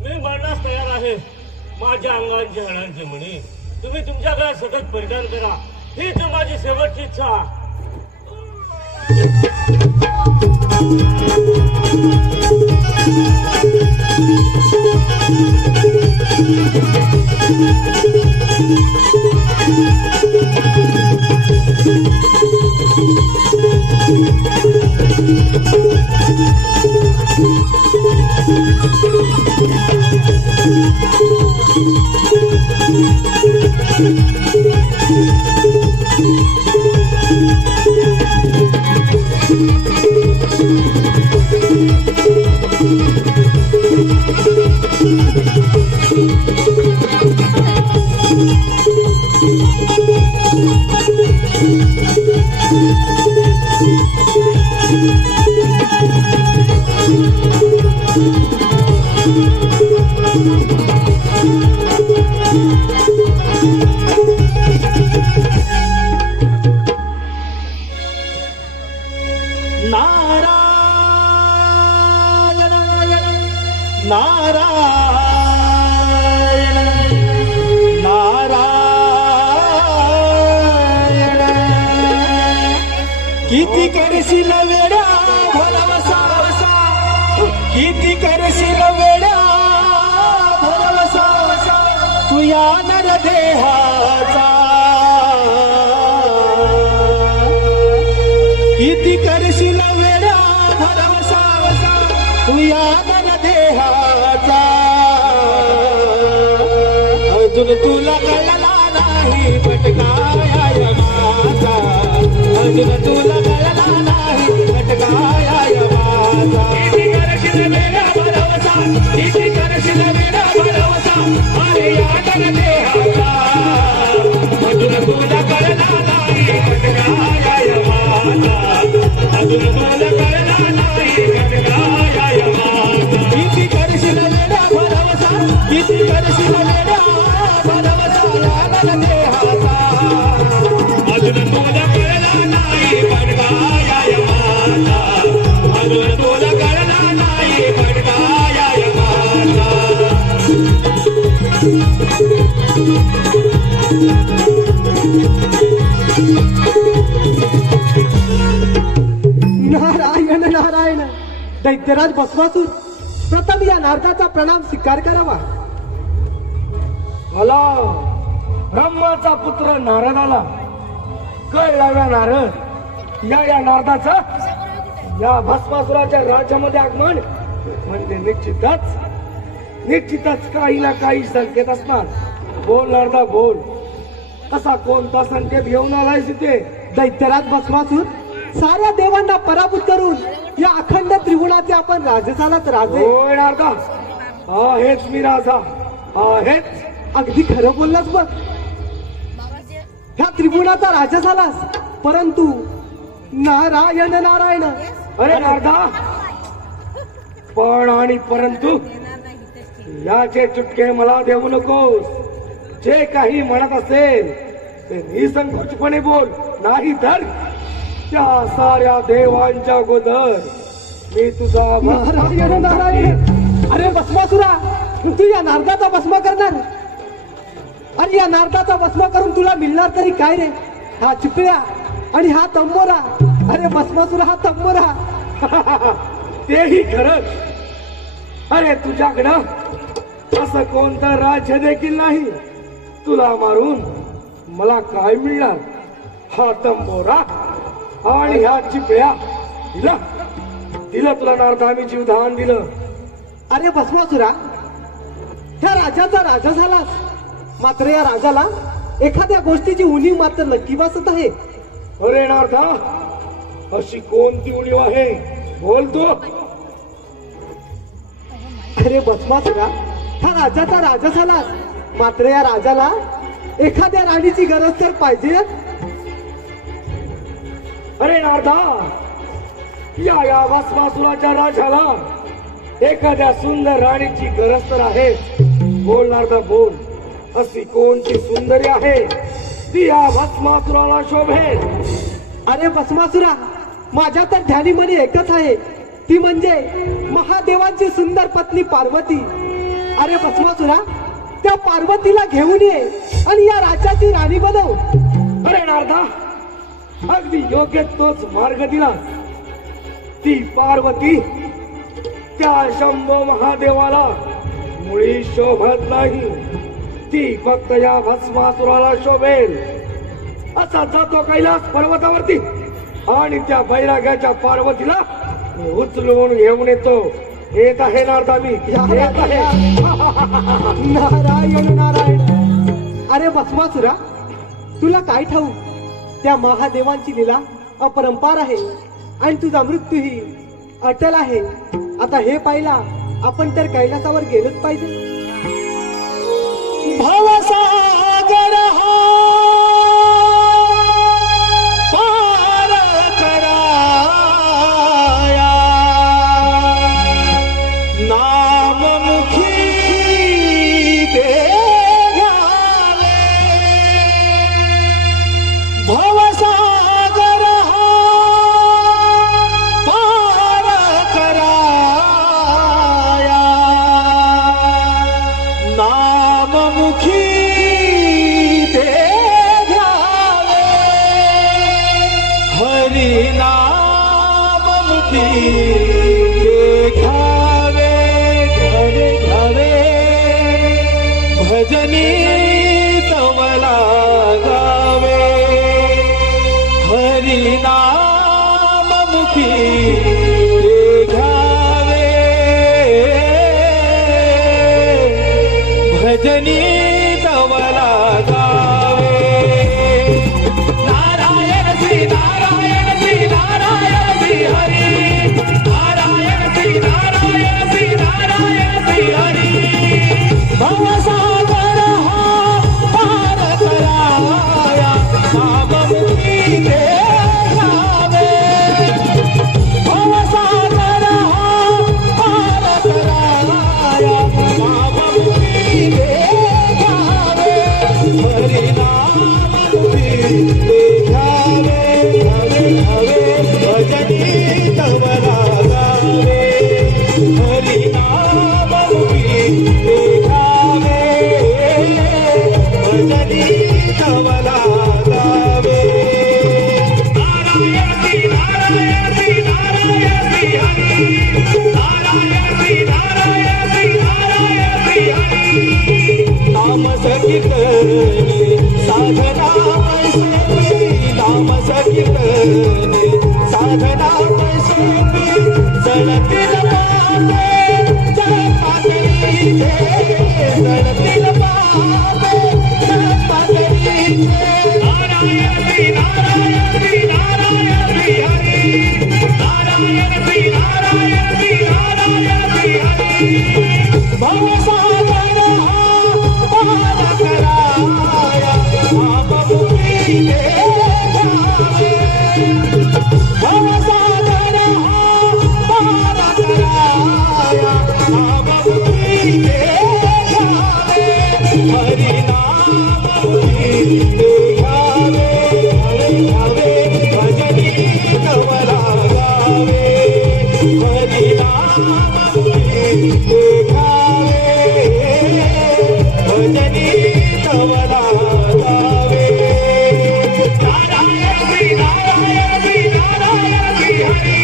मी मरण्यास तयार आहे. माझ्या अंगाची हाडांची म्हणी तुम्ही तुमच्याकडे सतत परिधान करा, हीच माझी शेवटची इच्छा. नारायण नारायण नारायण किती करशील वेड्या भरवसा किती करशील वेड्या भरवसा तू या नर देहाचा किती करशील वेड्या भरवसा तू या नर देहाचा अजून तुला कळला नाही भटकाया यमाचा अजून तुला कळला नाही भटकाया यमाचा किती करशील वेड्या भरवसा किती करशील वेड्या भरवसा अरे या नर देहाचा अजून तुला कळला नाही भटकाया यमाचा अजून तुला कळला नाही भटकाया यमाचा किती करशील वेड्या भरवसा किती करशील वेड्या भरवसा या नर देहाचा अजून तुला कळला नाही भटकाया यमाचा अजून तुला कळला नाही भटकाया यमाचा नारायण नारायण दैत्यराज बसवासूर प्रथम या नारदाचा प्रणाम स्वीकार करावा. मला ब्रह्माचा पुत्र नारदाला कळला नारद या नारदाचा या भस्मासुराच्या राज्यामध्ये आगमन म्हणजे निश्चितच काही ना काही संकेत असणार. बोल नारदा बोल, कसा कोणता संकेत घेऊन आलाय तिथे? दैत्यराज भस्मासूर साऱ्या देवांना पराभूत करून या अखंड त्रिगुणाचे आपण राजे झालात राजे. होय नारदा, हेच मी राजा हेच. अगदी खरं बोललास बघ. ह्या त्रिगुणाचा राजा झालास, परंतु नारायण नारायण अरे नारदा, पण आणि परंतु याचे चुटके मला देऊ नकोस. जे काही म्हणत असेल ते निसंकोचपणे बोल, नाही तर त्या साऱ्या देवांच्या अगोदर मी तुझा नारायण नारायण. अरे भस्मासुरा, तू या नारदाचा भस्म करणार? अरे या नारदाचा भस्म करून तुला मिळणार तरी काय रे? हा चिपळ्या आणि हा तंबोरा. अरे भस्मासुरा, हा तंबोरा. तेही खरंच. अरे तुझ्याकडं असं कोणतं राज्य देखील नाही. तुला मारून मला काय मिळणार? हा तंबोरा आणि ह्या चिपळ्या दिलं तुला नारदा, मी जीवदान दिलं. अरे भस्मासुरा, ह्या राजाचा राजा झालास, मात्र या राजाला एखाद्या गोष्टीची उणीव मात्र नक्की बसत आहे. अरे नारदा, अशी कोणती उणीव आहे? बोलतो. अरे भस्मासुरा, हा राजाचा राजा झालास, मात्र या राजाला एखाद्या राणीची गरज तर पाहिजे. अरे नारदा, या भस्मासुराच्या राजाला एखाद्या सुंदर राणीची गरज तर आहे. बोल नारदा बोल, अशी कोणती सुंदरी आहे ती या भस्मासुराला शोभेल? अरे भस्मासुरा, माझ्या तर ध्यानीमध्ये एकच आहे, ती म्हणजे महादेवांची सुंदर पत्नी पार्वती. अरे भस्मासुरा, त्या पार्वतीला घेऊन ये आणि या राज्याची राणी बनव. अरे नारदा, अगदी योग्य तोच मार्ग दिला. ती पार्वती त्या शंभो महादेवाला मुळी शोभत नाही. ती फक्त या भस्मासुराला शोभेल. असा जातो कैलास पर्वतावरती आणि त्या बैराग्याच्या पार्वतीला उचलून घेऊन येतो. येत आहे नारदा मी, येत आहे. नारायण नारायण. अरे भस्मासुरा, तुला काय ठाऊक, त्या महादेवांची लीला अपरंपार आहे आणि तुझा मृत्यूही अटल आहे. आता हे पाहिला आपण तर कैलासावर गेलोच पाहिजे. भवसागर हा पार कराया नाममुखी ते घ्यावे. भवसागर हा पार कराया भजनी तवला गावे हरी नाम मुखी ते घ्यावे भजनी तवला गावे नारायण श्री नारायण श्री नारायण श्री हरी नारायण श्री नारायण श्री नारायण श्री हरी भवसागर हा पार कराया नाममुखी ते घ्यावे भवसागर हा पार कराया नाममुखी ते घ्यावे हरी नाममुखी ते घ्यावे घ्यावे घ्यावे भजनी तवला गावे हरी नाममुखी ते भजनी तवला गावे नारायण श्री नारायण श्री नारायण श्री हरी नारायण श्री नारायण श्री नारायण श्री हरी नाम संकीर्तने साधना पैसे नाम संकीर्तने साधना पैसे जळतील पापे जळपातळीचे जळतील पापे जळपातळीचे नारायण श्री नारायण श्री नारायण श्री हरी नारायण श्री नारायण श्री नारायण श्री हरी भवसागर हा पार कराया नाममुखी ते घ्यावे भवसागर हा पार कराया नाममुखी ते घ्यावे हरी नाममुखी ते घ्यावे घ्यावे भजनी तवला गावे हरी नाममुखी ते घ्यावे भजनी तवला गावे नारायण श्री नारायण श्री नारायण श्री हरी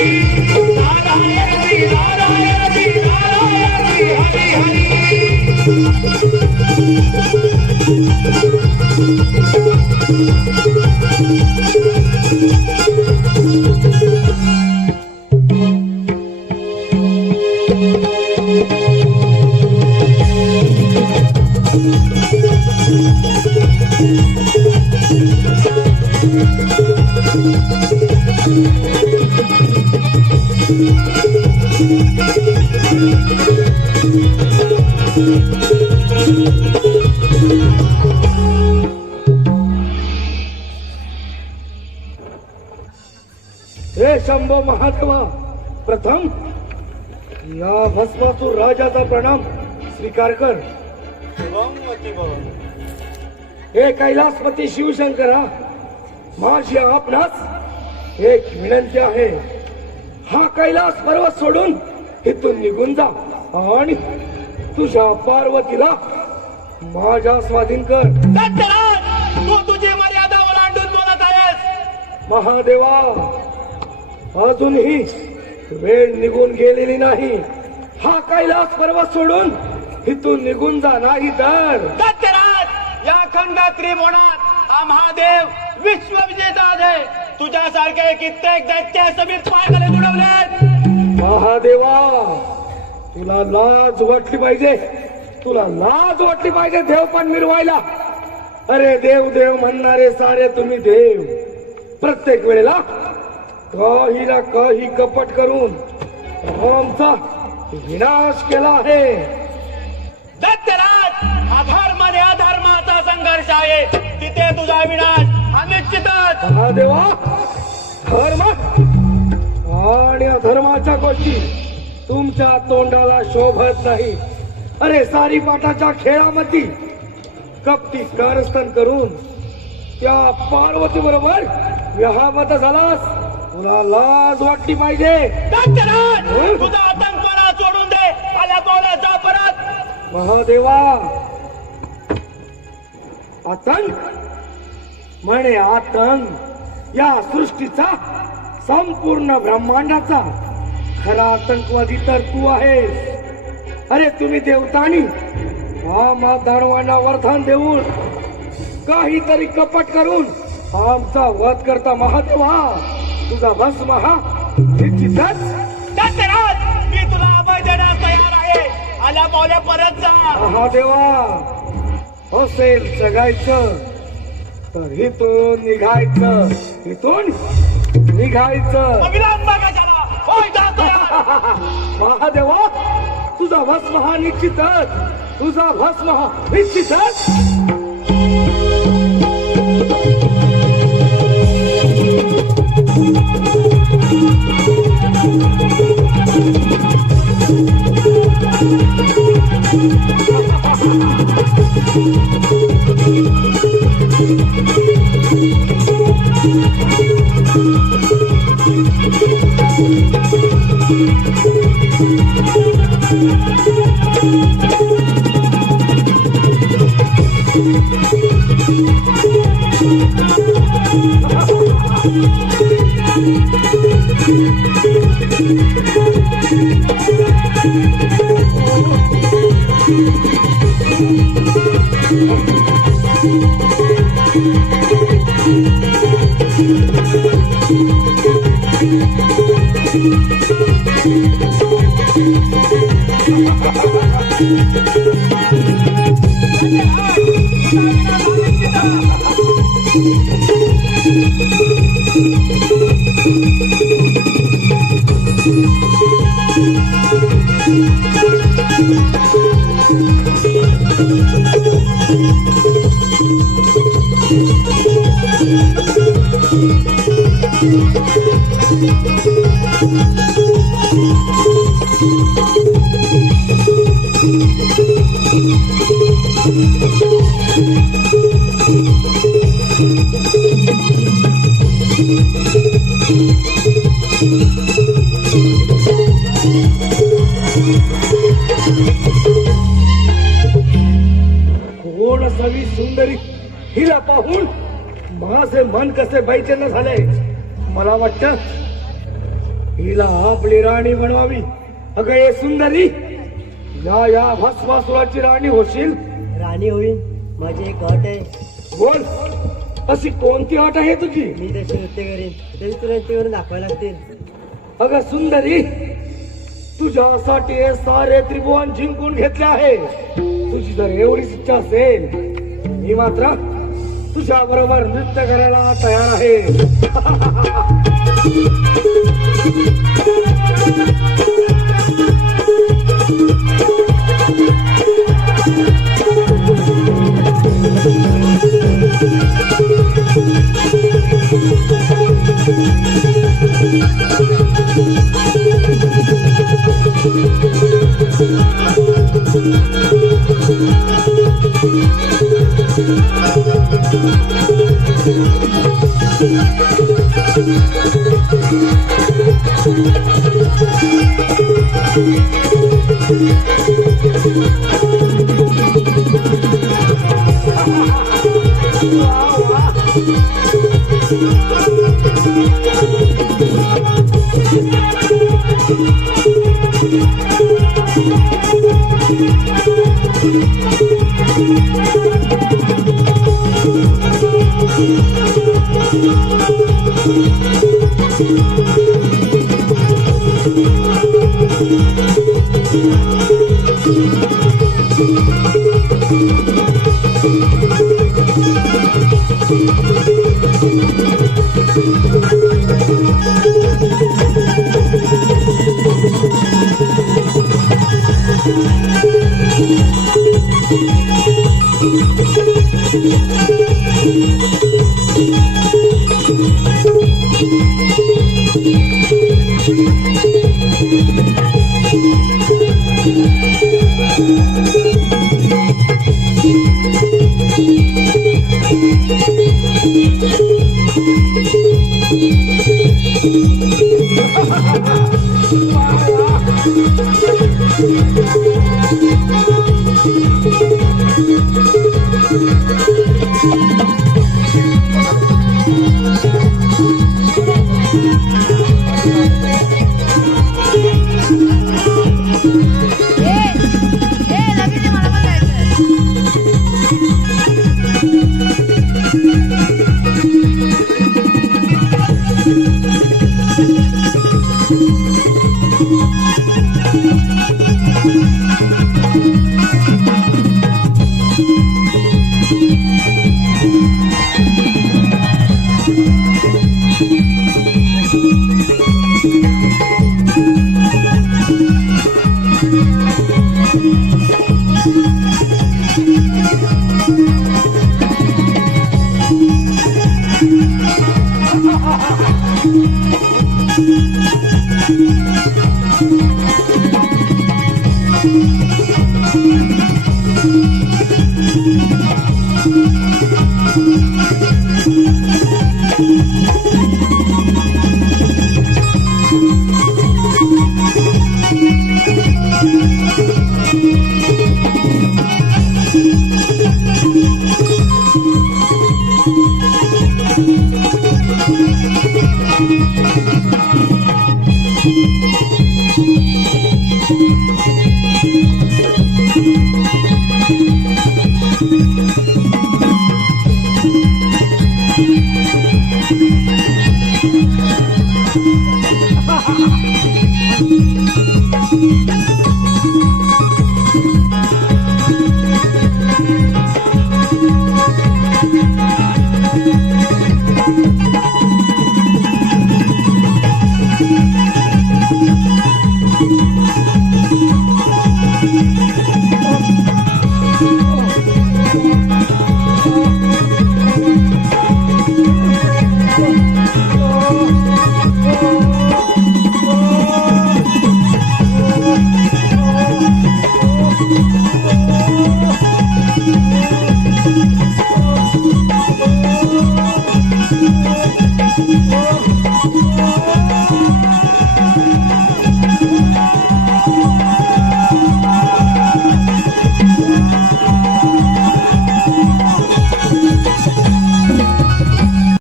नारायण श्री नारायण श्री नारायण श्री हरी हे शंभो महात्मा, प्रथम या भस्मासूर राजाचा प्रणाम स्वीकार कर. शिवमवती भव. हे कैलासपती शिवशंकरा, माझी आपणास एक विनंती आहे. हा कैलास पर्वत सोडून इथून निघून जा आणि तुझ्या पार्वतीला माझ्या स्वाधीन कर. तू तुझी मर्यादा ओलांडून बोलत आहेस. महादेवा, अजूनही वेळ निघून गेलेली नाही. हा कैलास पर्वत सोडून इथून निघून जा, नाही तर दत्तराज, या खंडात त्रिभुवनात हा महादेव विश्वविजेता आहे. तुझ्यासारखे कित्येक दैत्य समीर पायगले तुडवले. महादेवा, तुला लाज वाटली पाहिजे. तुला लाज वाटली पाहिजे देवपण मिरवायला. अरे देव देव म्हणणारे सारे तुम्ही देव प्रत्येक वेळेला काही ना काही कपट करून आमचा विनाश केला आहे. दत्तराज, अधर्म आणि अधर्माचा संघर्ष आहे. तिथे तुझा विनाश अनिश्चितच. महादेवा, धर्म आणि अधर्माच्या गोष्टी तुमच्या तोंडाला शोभत नाही. अरे सारी पाठाच्या खेळामध्ये कपटी कारस्थान करून त्या पार्वती बरोबर विवाहबद्ध झालास. तुला लाज वाटली पाहिजे. दत्तराज, तुझा आतंकपणा सोडून दे. आल्या पावला जा परत. महादेवा, आतंक म्हणे आतंक या सृष्टीचा संपूर्ण ब्रह्मांडाचा खरा आतंकवादी तर तू आहेस. अरे तुम्ही देवतानी आम्हा दानवांना वरदान देऊन काहीतरी कपट करून आमचा वध करता महादेवा, तुझा भस्म हा निश्चितच. दशरथ, मी तुला अभय देण्यास तयार आहे. आल्या पावल्या परत जा. महादेवा, असेल जगायचं तर इथून निघायचं, इथून निघायचं. अभिराम बघा झाला. होय जातो या. महादेवा, तुझा भस्म हा निश्चितच, तुझा भस्म हा निश्चितच. कोण असावी सुंदरी, हिला पाहून माझे मन कसे बैचेन झाले. मला वाटतं हिला आपली राणी बनवावी. अगं ये सुंदरी, या भस्मासुराची राणी होशील. राणी होईल माझी एक अट आहे. बोल, अशी कोणती अट आहे तुझी? मी तशी नृत्य करीन, तरी तुला नृत्यवरून दाखवायला लागतील. अगं सुंदरी, तुझ्यासाठी हे सारे त्रिभुवन जिंकून घेतले आहे. तुझी जर एवढीच इच्छा असेल, मी मात्र तुझ्या बरोबर नृत्य करायला तयार आहे. लगेच मला पण जायचंय.